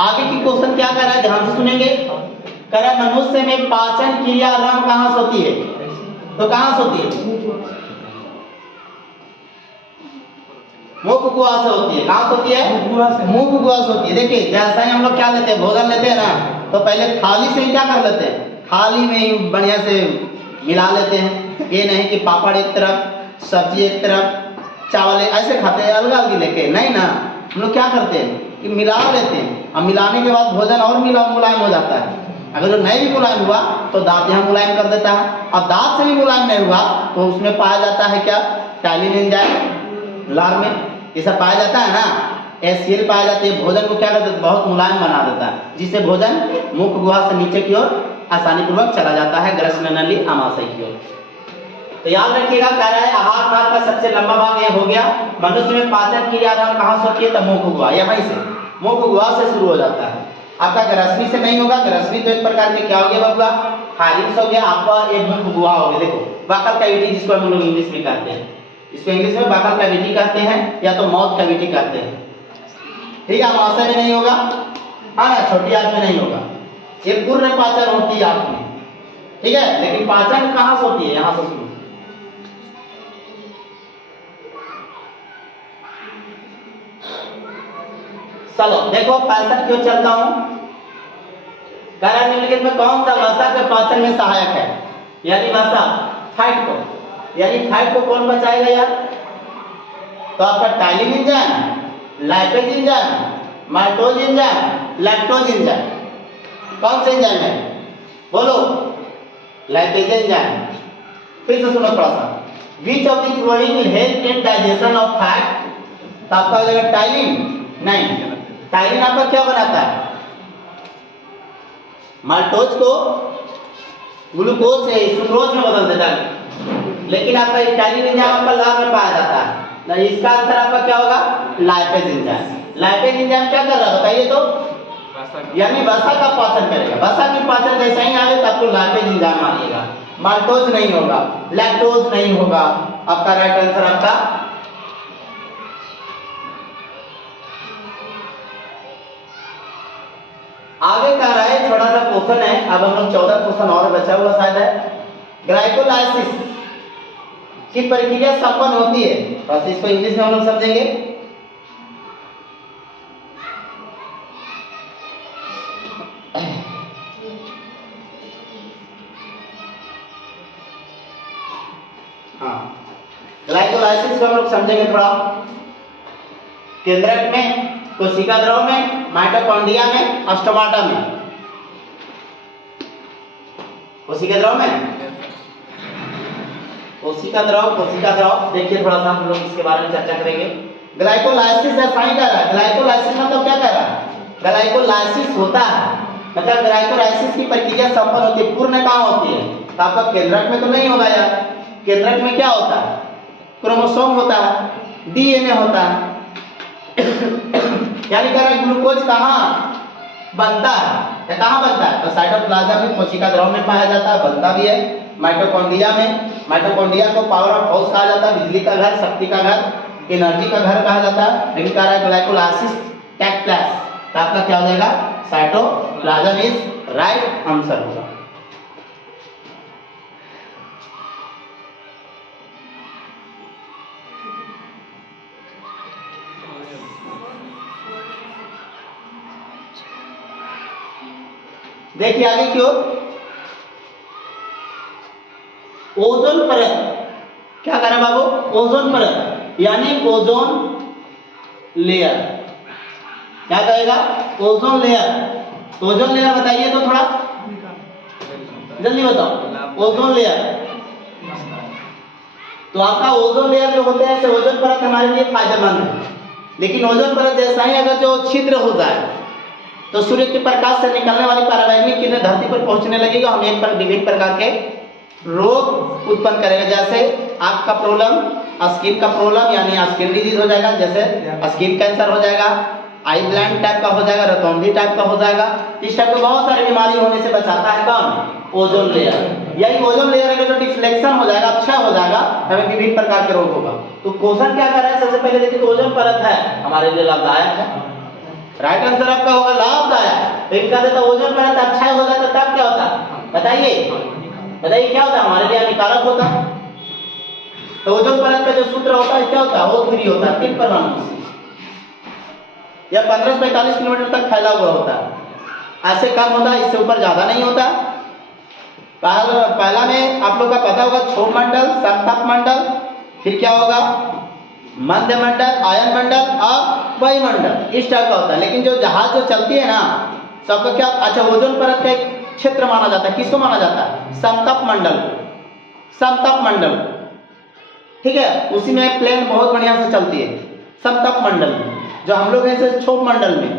आगे की क्वेश्चन क्या कर रहा है, ध्यान से सुनेंगे। कह रहा है मनुष्य में पाचन क्रिया आरंभ कहां से होती है? तो कहां से होती है? मुख गुहा से होती है। कहां से होती है? मुख गुहा से होती है। देखिए जैसा ही हम लोग क्या लेते हैं, भोजन लेते हैं ना, तो पहले थाली से ही क्या कर लेते हैं? थाली में ही बढ़िया से मिला लेते हैं। ये नहीं कि पापड़ एक तरफ, सब्जी एक तरफ, चावल ऐसे खाते हैं अलग अलग लेके, नहीं ना। हम लोग क्या करते हैं कि मिला लेते हैं, और मिलाने के बाद भोजन और मुलायम हो जाता है। अगर नहीं भी मुलायम हुआ तो दांत यहाँ मुलायम कर देता है, और दांत से भी मुलायम नहीं हुआ तो उसमें पाया जाता है क्या? टाइलिन एंजाइम, लार में ये सब पाया जाता है ना, एसियल पाया जाती है। भोजन को क्या करता है? बहुत मुलायम बना देता है, जिससे भोजन मुख गुहा से नीचे की ओर आसानी पूर्वक चला जाता है, ग्रसन नली आमाशय की ओर। तो याद रखिएगा, कह रहा है आहार नाल का सबसे लंबा भाग ये हो गया। मनुष्य में पाचन क्रिया आरंभ कहां से होती है? तो मुख गुहा, यहीं से मुख गुहा से शुरू हो जाता है। आपका ग्रसनी से नहीं होगा, ग्रसनी तो एक प्रकार के क्या हो गया बाबा? फारिंक्स हो गया, आपका ये मुख गुहा हो गया। देखो बकल कैविटी जिसको हम लोग इंग्लिश में कहते हैं, इसको इंग्लिश में बकल कैविटी कहते हैं या तो माउथ कैविटी कहते हैं। ठीक है, आमाशय में नहीं होगा, हाँ ना, छोटी आंत में नहीं होगा। ये पूर्ण पाचन होती है आंत में, ठीक है, लेकिन पाचन कहां से होती है? यहां से शुरू। चलो देखो 65 क्यों चलता हूं। निम्नलिखित में कौन सा वसा के पाचन में सहायक है? यानी वसा फैट को, यानी फैट को कौन बचाएगा यार? तो आपका ptyalin enzyme, lipase enzyme, maltose enzyme, lactose enzyme. कौन से एंजाइम है? बोलो। Lipase enzyme. फिर से सुनो थोड़ा सा। Which of the following will help in digestion of fat? तो आपका हो जाएगा टाइलिन, नहीं, टाइलिन आपका क्या बनाता है? माल्टोज को ग्लूकोज से सुक्रोज में बदल देता है, लेकिन आपका टाइलिन एंजाइम आपका लार में पाया जाता है। ना इसका आंसर आपका क्या होगा? Lipase enzyme. लाइपेज एंजाइम क्या कर रहा है बताइए तो? यानी वसा का पाचन करेगा। वसा की पाचन जैसा ही आए तो आपको लाइपेज एंजाइम मानिएगा। माल्टोज नहीं होगा, लैक्टोज नहीं होगा। आपका राइट आंसर आपका आगे का रहा है। थोड़ा सा क्वेश्चन है, अब हम लोग 14 क्वेश्चन और बचा हुआ शायद है। ग्लाइकोलाइसिस की प्रक्रिया संपन्न होती है, बस इसको इंग्लिश में हम लोग समझेंगे। हाँ, ग्लाइकोलाइसिस को हम लोग समझेंगे थोड़ा। केंद्रक में, कोशिका द्रव में, माइटोकॉन्ड्रिया में, स्टोमाटा में। कोशिका द्रव में, कोशिका द्रव देखिए थोड़ा सा हम लोग इसके बारे में चर्चा करेंगे। ग्लाइकोलाइसिस ऐसा ही कर रहा है। ग्लाइकोलाइसिस मतलब क्या कर रहा है? ग्लाइकोलाइसिस होता है मतलब ग्लाइकोलाइसिस की प्रक्रिया संपन्न होती है, पूर्ण कहाँ होती है? तो आपका केंद्रक में तो नहीं होगा यार। केंद्रक में क्या होता है? क्रोमोसोम होता है, डीएनए होता है। यानी कह रहा ग्लूकोज कहाँ बनता है या कहाँ बनता है? तो साइटोप्लाज्म में, कोशिका द्रव में पाया जाता है, बनता भी है। माइटोकॉन्ड्रिया में, माइटोकॉन्ड्रिया को पावर ऑफ हाउस कहा जाता है, बिजली का घर, शक्ति का घर, एनर्जी का घर कहा जाता है। लेकिन कह रहा है ग्लाइकोलाइसिस टेक प्लेस, तो आपका क्या हो जाएगा? साइटोप्लाज्म इज राइट आंसर होगा। देखिए आगे की ओर, ओजोन परत, क्या कह रहा है बाबू? ओजोन परत यानी ओजोन लेयर। क्या कहेगा? Ozone layer. ओजोन लेयर बताइए तो थोड़ा जल्दी बताओ। ओजोन लेयर, तो आपका ओजोन लेयर जो होते हैं, ओजोन परत हमारे लिए फायदेमंद है। लेकिन ओजोन परत जैसा ही अगर जो छिद्र हो जाए तो सूर्य के प्रकाश से निकलने वाली पराबैंगनी किरणें धरती पर पहुंचने लगेगी, हमें पर विभिन्न प्रकार के रोग उत्पन्न करेगा। जैसे आपका प्रॉब्लम, स्किन का प्रॉब्लम यानी स्किन डिजीज हो जाएगा, जैसे स्किन कैंसर हो जाएगा, आई ब्लैंड टाइप का हो जाएगा, रतौंधी टाइप का हो जाएगा। इस टाइप के बहुत सारी बीमारी होने से बचाता है कौन? Ozone layer. यही ओजोन लेयर का जो डिफ्लेक्शन हो जाएगा, अच्छा हो जाएगा, हमें विभिन्न प्रकार के रोग होगा। तो क्वेश्चन क्या कर रहा है? सबसे पहले देखिए तो ओजोन परत है हमारे लिए लाभदायक है, राइट आंसर आपका होगा लाभदायक। तो इनका देता ओजोन परत अच्छा हो जाता तब क्या होता? बताइए बताइए क्या होता? हमारे लिए हानिकारक होता। तो ओजोन परत का जो सूत्र होता है क्या होता है? O3 होता है, 3 परमाणु या 15 से 45 किलोमीटर तक फैला हुआ होता है। ऐसे कम होता है, इससे ऊपर ज्यादा नहीं होता। पहला में आप लोग का पता होगा क्षोभ मंडल, संतप मंडल, फिर क्या होगा? मध्य मंडल, आयन मंडल और वायुमंडल, इस टाइप का होता है। लेकिन जो जहाज जो चलती है ना, सबका क्या? अच्छा, ओजोन परत का एक क्षेत्र माना जाता है। किसको माना जाता है? समतप मंडल। समतप मंडल, ठीक है, उसी में प्लेन बहुत बढ़िया से चलती है। समतप मंडल जो हम लोग हैं क्षोभ मंडल में,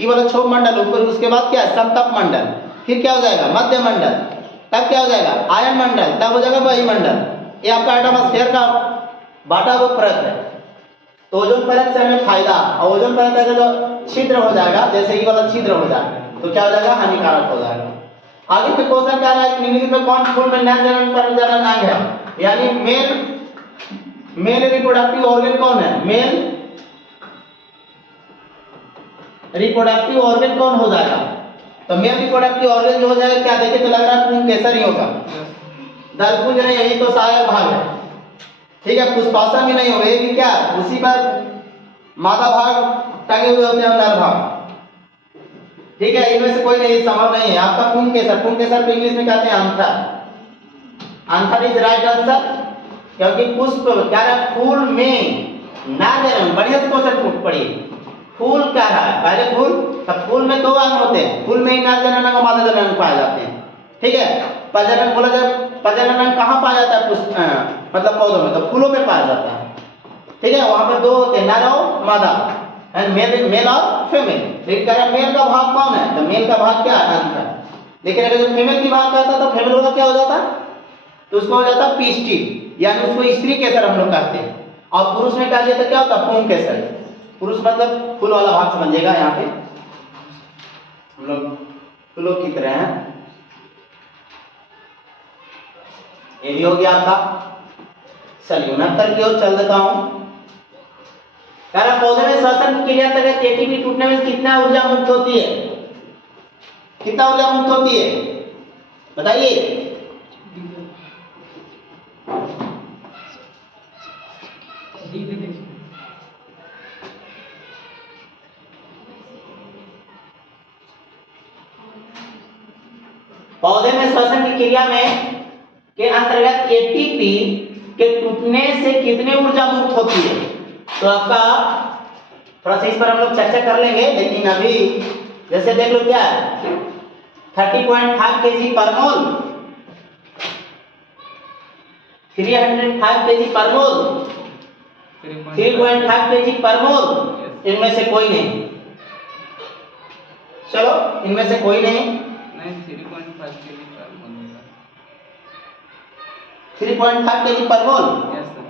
ये वाला क्षोभ मंडल ऊपर, उसके बाद क्या है? समतप मंडल, फिर क्या हो जाएगा? मध्य मंडल, तब क्या हो जाएगा? आयन मंडल, तब हो जाएगा वायुमंडल। ये आपका एटमॉस्फेयर का बाटा हुआ परत है। तो ओजोन परत से हमें फायदा, और ओजोन परत अगर जो छिद्र हो जाएगा, जैसे ये वाला छिद्र हो जाएगा, तो क्या हो जाएगा? हानिकारक हो जाएगा। आगे के क्वेश्चन क्या रहा है? निम्नलिखित में कौन फूल में नर प्रजनन अंग है? यानी मेल रिप्रोडक्टिव ऑर्गन कौन है? मेल रिप्रोडक्टिव ऑर्गन कौन हो जाएगा? तो मेल रिप्रोडक्टिव ऑर्गन जो हो जाएगा, क्या देखे तो लग रहा है पुंकेसर ही होगा। दलपुंज नहीं, यही तो सहायक भाग है, ठीक है। पुष्पासन भी नहीं होगा, ये भी क्या? उसी पर मादा भाग टंगे हुए होते हैं, नर भाग, ठीक है। इनमें से कोई नहीं, संभव नहीं है। आपका पुंकेसर, पुंकेसर को इंग्लिश में कहते हैं आंथर। आंथर इज राइट आंसर, क्योंकि पुष्प क्या है? फूल में ना जन्म, बढ़िया से क्वेश्चन पढ़िए। फूल क्या है? पहले फूल, तब फूल में 2 अंग होते हैं, फूल में ही नर जनन और मादा जनन पाए जाते हैं, ठीक है। प्रजनन बोला जाए, प्रजनन कहाँ पाया जाता है? पुष्प मतलब पौधों में, तो फूलों में पाया जाता है, ठीक है। वहां पे 2 होते हैं, नर और मादा, मेल और फीमेल। लेकिन कह रहा मेल का भाग कौन है? तो मेल का भाग क्या है? अंतर। लेकिन अगर जो फीमेल की बात करता तो फीमेल वाला क्या हो जाता? तो उसको हो जाता पीस्टी, यानी उसको स्त्री केसर हम लोग कहते हैं। और पुरुष में कहा जाता क्या होता? पुंकेसर। पुरुष मतलब फूल वाला भाग समझिएगा, यहाँ पे हम लोग फूलों की तरह हैं। ये भी हो गया आपका। चलिए 69 की ओर चल देता हूं। पौधे में श्वसन क्रिया तक एटीपी टूटने में कितना ऊर्जा मुक्त होती है? कितना ऊर्जा मुक्त होती है बताइए? पौधे में श्वसन की क्रिया में के अंतर्गत एटीपी के टूटने से कितने ऊर्जा मुक्त होती है? तो आपका थोड़ा सा इस पर हम लोग चर्चा कर लेंगे, लेकिन अभी जैसे देख लो क्या है 30.5 kg पर मोल, 305 kg पर मोल, 3.5 kg पर मोल, इनमें से कोई नहीं। चलो इनमें से कोई नहीं। 3.5 kg per mole। 3.5 kg पर मोल। Yes sir.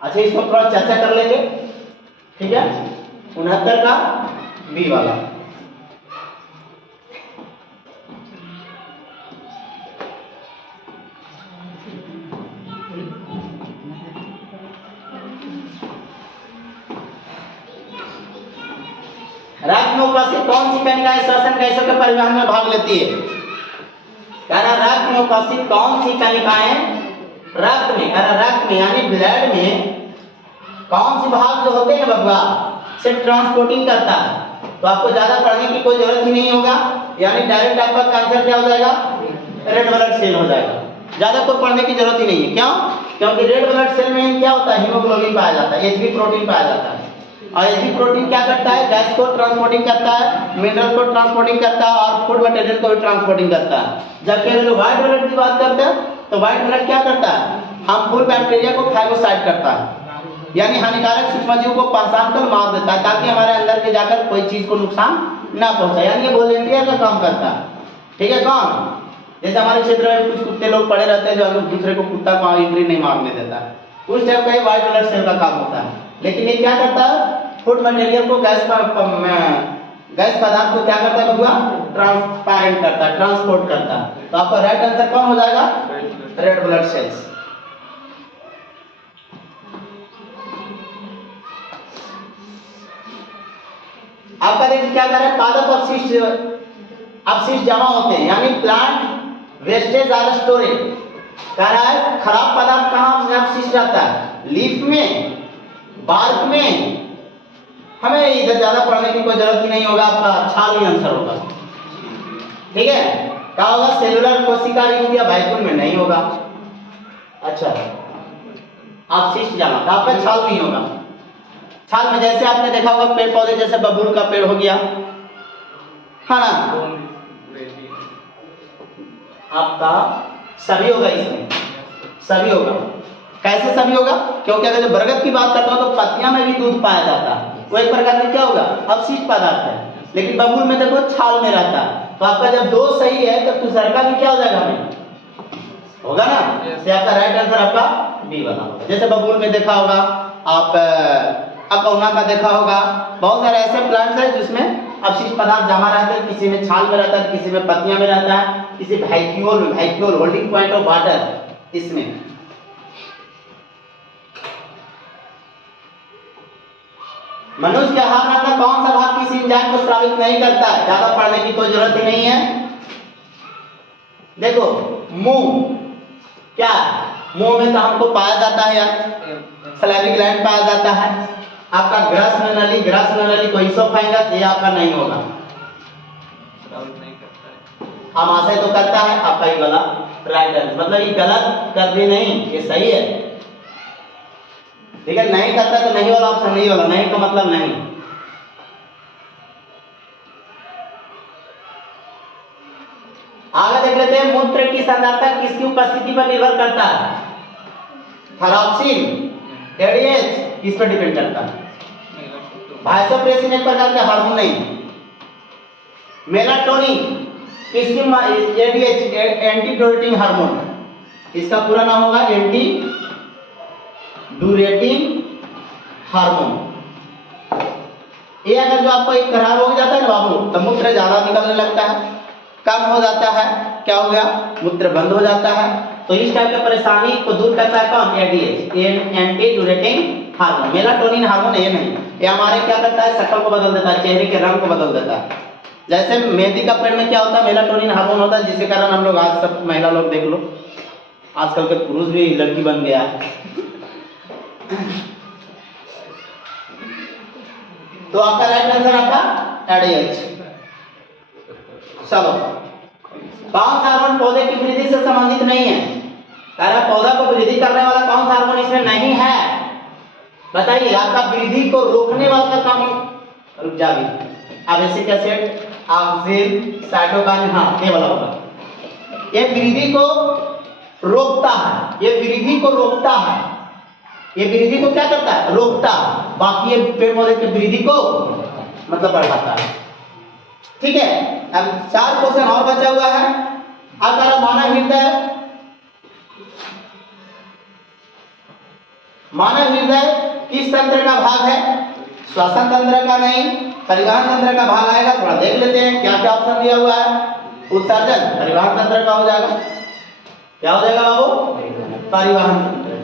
अच्छा इसको थोड़ा चर्चा कर लेंगे, ठीक है। 69 का बी वाला, रक्त में उपस्थित कौन सी कणिकाएं श्वसन गैसों के परिवहन में भाग लेती है? कह रहा रक्त में उपस्थित कौन सी कणिकाएं रक्त में, कह रहा रक्त में यानी ब्लड में कौन सी भाग जो होते हैं बबुआ से ट्रांसपोर्टिंग करता है। तो आपको ज्यादा पढ़ने की कोई जरूरत ही नहीं होगा, यानी डायरेक्ट आपका आंसर क्या हो जाएगा? रेड ब्लड सेल हो जाएगा। ज्यादा कोई पढ़ने की जरूरत ही नहीं है। क्यों? क्योंकि रेड ब्लड सेल में क्या होता है? हीमोग्लोबिन पाया जाता है, एचबी प्रोटीन पाया जाता है। और एचबी प्रोटीन क्या करता है? गैस को ट्रांसपोर्टिंग करता है, मिनरल को ट्रांसपोर्टिंग करता है और फूड मटेरियल को भी ट्रांसपोर्टिंग करता है। जबकि अगर व्हाइट ब्लड की बात करते हैं तो व्हाइट ब्लड क्या करता है? हार्मफुल बैक्टीरिया को फाइगोसाइट करता है, यानी हानिकारक सूक्ष्मजीव को पहचान कर मार देता है ताकि हमारे अंदर के जाकर कोई चीज को नुकसान ना पहुंचाए, यानी ये वॉलंटियर का काम करता है। ठीक है। कौन? जैसे हमारे क्षेत्र में कुछ कुत्ते लोग पड़े रहते हैं जो अगर दूसरे को कुत्ता को एंट्री नहीं मारने देता है, उस टाइप का व्हाइट ब्लड सेल का काम होता है। लेकिन ये क्या करता है? फूड मटेरियल को गैस पदार्थ को क्या करता है बबुआ? ट्रांसपेरेंट करता है, ट्रांसपोर्ट करता है। तो आपका राइट आंसर कौन हो जाएगा? Red blood cells. आपका देखिए क्या कर रहा है? पादप अपशिष्ट जमा होते हैं, यानी प्लांट वेस्टेज आर स्टोरेज। कह रहा है खराब पदार्थ कहाँ से अपशिष्ट रहता है? लीफ में, बार्क में। हमें इधर ज्यादा पढ़ने की कोई जरूरत ही नहीं होगा, आपका छाल ही आंसर होगा। ठीक है। क्या होगा? सेलुलर कोशिका रिंग या भाइकुल में नहीं होगा। अच्छा अपशिष्ट जमा तो आपका छाल नहीं होगा। छाल में जैसे आपने देखा होगा पेड़ पौधे, जैसे बबूल का पेड़ हो गया, है ना, आपका सभी होगा, इसमें सभी होगा। कैसे सभी होगा? क्योंकि अगर जो बरगद की बात करता हूं तो पत्तियां में भी दूध पाया जाता है, वो एक प्रकार से क्या होगा? अपशिष्ट पदार्थ है। लेकिन बबूल में देखो छाल में रहता है। तो आपका जब दो सही है तो तुषार का भी क्या हो जाएगा? हमें होगा ना। तो आपका राइट आंसर आपका बी वाला होगा। जैसे बबूल में देखा होगा आप, अकौना का देखा होगा, बहुत सारे ऐसे प्लांट्स हैं जिसमें अपशिष्ट पदार्थ जमा रहते हैं। किसी में छाल में रहता है, किसी में पत्तियां में रहता है, किसी वैक्यूल में, vacuole holding point of water इसमें। मनुष्य के आहार में कौन सा भाग किसी एंजाइम को स्रावित नहीं करता है? ज्यादा पढ़ने की कोई जरूरत ही नहीं है। देखो मुंह, क्या मुंह में तो हमको पाया जाता है यार, सलाइवरी ग्लैंड पाया जाता है। आपका ग्रसन नली कोई इसोफेगस, ये आपका नहीं होगा, आमाशय तो करता है। आपका ये वाला राइट आंसर, मतलब ये गलत कर दी नहीं, ये सही है। ठीक है। नहीं करता तो नहीं वाला ऑप्शन, नहीं वाला, नहीं का मतलब नहीं। आगे देख लेते हैं। मूत्र की सांद्रता किसकी उपस्थिति पर निर्भर करता है? थायरॉक्सिन, एडीएच किस पर डिपेंड करता है? वासोप्रेसिन एक प्रकार का हार्मोन नहीं। मेलाटोनिन किसकी? ADH, anti diuretic hormone. इसका पूरा नाम होगा एंटी ड्यूरेटिंग हार्मोन। ये अगर जो आपको एक खराब हो जाता है ना बाबू, तो मूत्र ज्यादा निकलने लगता है, कम हो जाता है, क्या हो गया? मूत्र बंद हो जाता है। तो इस टाइप की परेशानी को दूर करता है कौन? ADH, anti diuretic hormone. Melatonin hormone ये नहीं, ये हमारे क्या करता है? शक्ल को बदल देता है, चेहरे के रंग को बदल देता है। जैसे मेहंदी का पेड़ में क्या होता है? मेलाटोनिन हार्मोन होता है, जिसके कारण हम लोग आज सब महिला लोग देख लो, आजकल के पुरुष भी लड़की बन गया है। तो आपका राइट आंसर आपका एडीएच। चलो, कौन सा हार्मोन पौधे की वृद्धि से संबंधित नहीं है? पौधा को वृद्धि करने वाला कौन सा हार्मोन इसमें नहीं है? बताइए। आपका वृद्धि को रोकने वाला का काम, रुक जा भी, एब्सिक एसिड, ऑक्सिन, साइटोकाइन, हाँ ये वाला होगा। ये वृद्धि को रोकता है, ये वृद्धि को रोकता है, ये वृद्धि को क्या करता है? रोकता है। बाकी ये पेड़ पौधे की वृद्धि को मतलब बढ़ाता है। ठीक है, अब 4 क्वेश्चन और बचा हुआ है। अब मानव हृदय, मानव हृदय किस तंत्र का भाग है? श्वसन तंत्र का नहीं, परिवहन तंत्र का भाग आएगा। थोड़ा देख लेते हैं क्या क्या ऑप्शन दिया हुआ है। उत्सर्जन परिवहन तंत्र का हो जाएगा। क्या हो जाएगा बाबू? परिवहन तंत्र,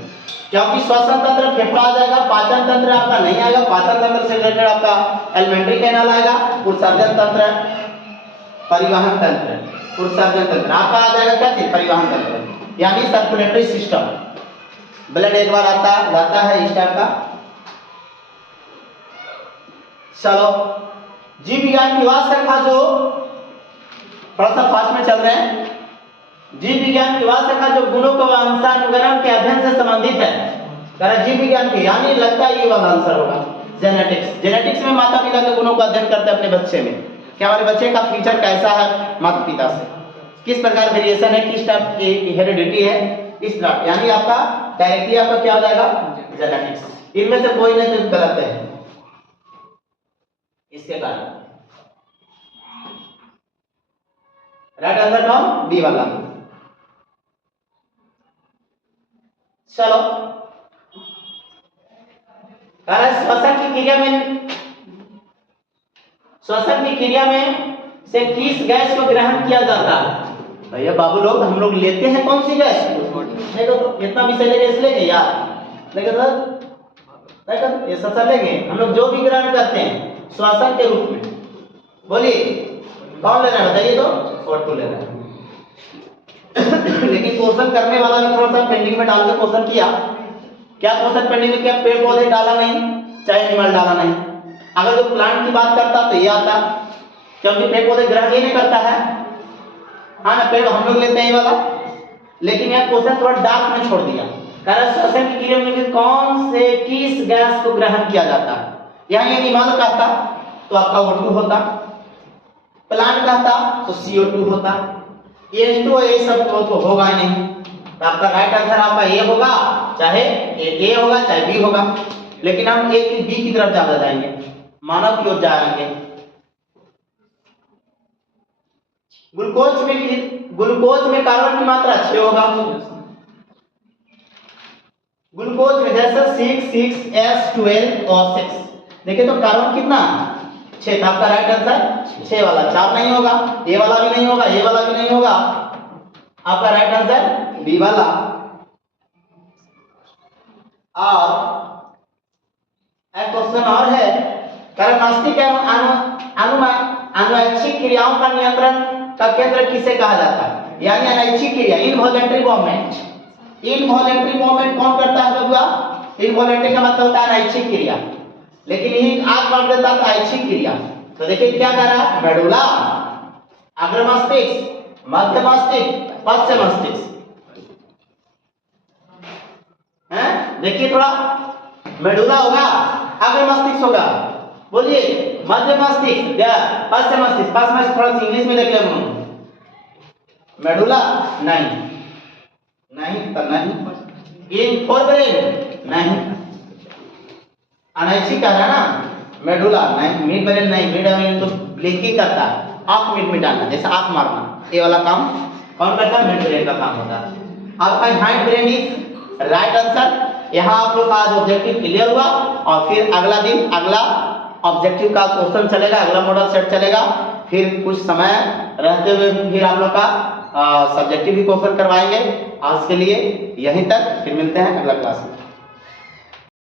क्योंकि श्वसन तंत्र फेफड़ा आ जाएगा, पाचन तंत्र आपका नहीं आएगा, पाचन तंत्र से रिलेटेड आपका एलिमेंट्री कैनाल आएगा। उत्सर्जन तंत्र, परिवहन तंत्र, उत्सर्जन तंत्र आपका आ जाएगा क्या चीज? परिवहन तंत्र, यानी सर्कुलेटरी सिस्टम। ब्लड एक बार आता जाता है इस टाइप का। चलो, जीव विज्ञान की वाद शाखा जो थोड़ा सा फास्ट में चल रहे हैं। जीव विज्ञान की वाद शाखा जो गुणों का वंशानुगमन के अध्ययन से संबंधित है, जीव विज्ञान के, यानी लगता है ये वाला आंसर होगा जेनेटिक्स। जेनेटिक्स में माता पिता के गुणों का अध्ययन करते हैं अपने बच्चे में, कि हमारे बच्चे का फ्यूचर कैसा है माता पिता से, किस प्रकार वेरिएशन है, किस टाइप की हेरिडिटी है, इस तरह, यानी आपका डायरेक्टली आपका क्या हो जाएगा? जेनेटिक्स। इनमें से कोई नहीं तो गलत है इसके कारण। राइट आंसर कौन? बी वाला। चलो, श्वसन की क्रिया में, श्वसन की क्रिया में से किस गैस को ग्रहण किया जाता है? भैया बाबू लोग, हम लोग लेते हैं कौन सी गैस? नहीं तो इतना विषय लेंगे इस लेंगे यार, नहीं तो ये सब लेंगे। हम लोग जो भी ग्रहण करते हैं श्वसन के रूप में, बोलिए कौन ले रहा है बताइए तो? O2 ले रहा है। लेकिन क्वेश्चन करने वाला भी थोड़ा सा पेंडिंग में डाल के क्वेश्चन किया। क्या क्वेश्चन पेंडिंग में किया? पेड़ पौधे डाला नहीं, चाहे एनिमल डाला नहीं। अगर जो प्लांट की बात करता तो ये आता, क्योंकि पेड़ पौधे ग्रहण ये नहीं करता है, हाँ ना, पेड़ हम लोग लेते हैं ये वाला। लेकिन यह क्वेश्चन थोड़ा डार्क में छोड़ दिया, कारण श्वसन की क्रिया में कौन से किस गैस को ग्रहण किया जाता है। यहाँ ये एनिमल कहता तो आपका O2 होता, प्लांट कहता तो CO2 होता, H2O ये सब तो होगा ही नहीं। तो आपका राइट आंसर आपका ए होगा, चाहे ए होगा चाहे बी होगा। लेकिन हम ए की बी की तरफ ज्यादा जाएंगे, मानव की ओर जाएंगे। ग्लूकोज में कार्बन की मात्रा 6 होगा। ग्लूकोज में जैसे 6, 12 और 6, देखिए तो कार्बन कितना? 6। आपका राइट आंसर 6 वाला, 4 नहीं होगा, ए वाला भी नहीं होगा, ए वाला भी नहीं होगा। आपका राइट आंसर बी वाला। और एक क्वेश्चन और है, मस्तिष्क एवं अनुऐच्छिक क्रियाओं का नियंत्रण का केंद्र किसे कहा जाता है? यानी अनैच्छिक क्रिया, इनवॉलंटरी मूवमेंट। इनवॉलंटरी मूवमेंट कौन करता है बबुआ? इनवॉलंटरी का मतलब होता है अनैच्छिक क्रिया, लेकिन ये आग मार देता है ऐच्छिक क्रिया। तो देखिए क्या कर रहा है? मेडुला, अग्र मस्तिष्क, मध्य मस्तिष्क, पश्च मस्तिष्क। देखिए थोड़ा, मेडुला होगा, अग्र मस्तिष्क होगा, बोलिए मध्य मस्तिष्क या पश्च मस्तिष्क। पश्च मस्तिष्क थोड़ा सा इंग्लिश में देख ले। मेडुला नहीं, नहीं तो नहीं। इन फोरब्रेन नहीं, अनैच्छिक कह रहा ना, मेडुला नहीं, मिड ब्रेन नहीं, मिड ब्रेन तो ब्लिंकिंग करता है, आंख मिट मिटाना, जैसे आंख मारना, ये वाला काम कौन करता है? मिड ब्रेन का काम होता है। आपका hind brain is right answer. यहाँ आप लोग का आज ऑब्जेक्टिव क्लियर हुआ, और फिर अगला दिन अगला ऑब्जेक्टिव का क्वेश्चन चलेगा, अगला मॉडल सेट चलेगा। फिर कुछ समय रहते हुए फिर आप लोग का सब्जेक्टिव भी क्वेश्चन करवाएंगे। आज के लिए यहीं तक, फिर मिलते हैं अगला क्लास में।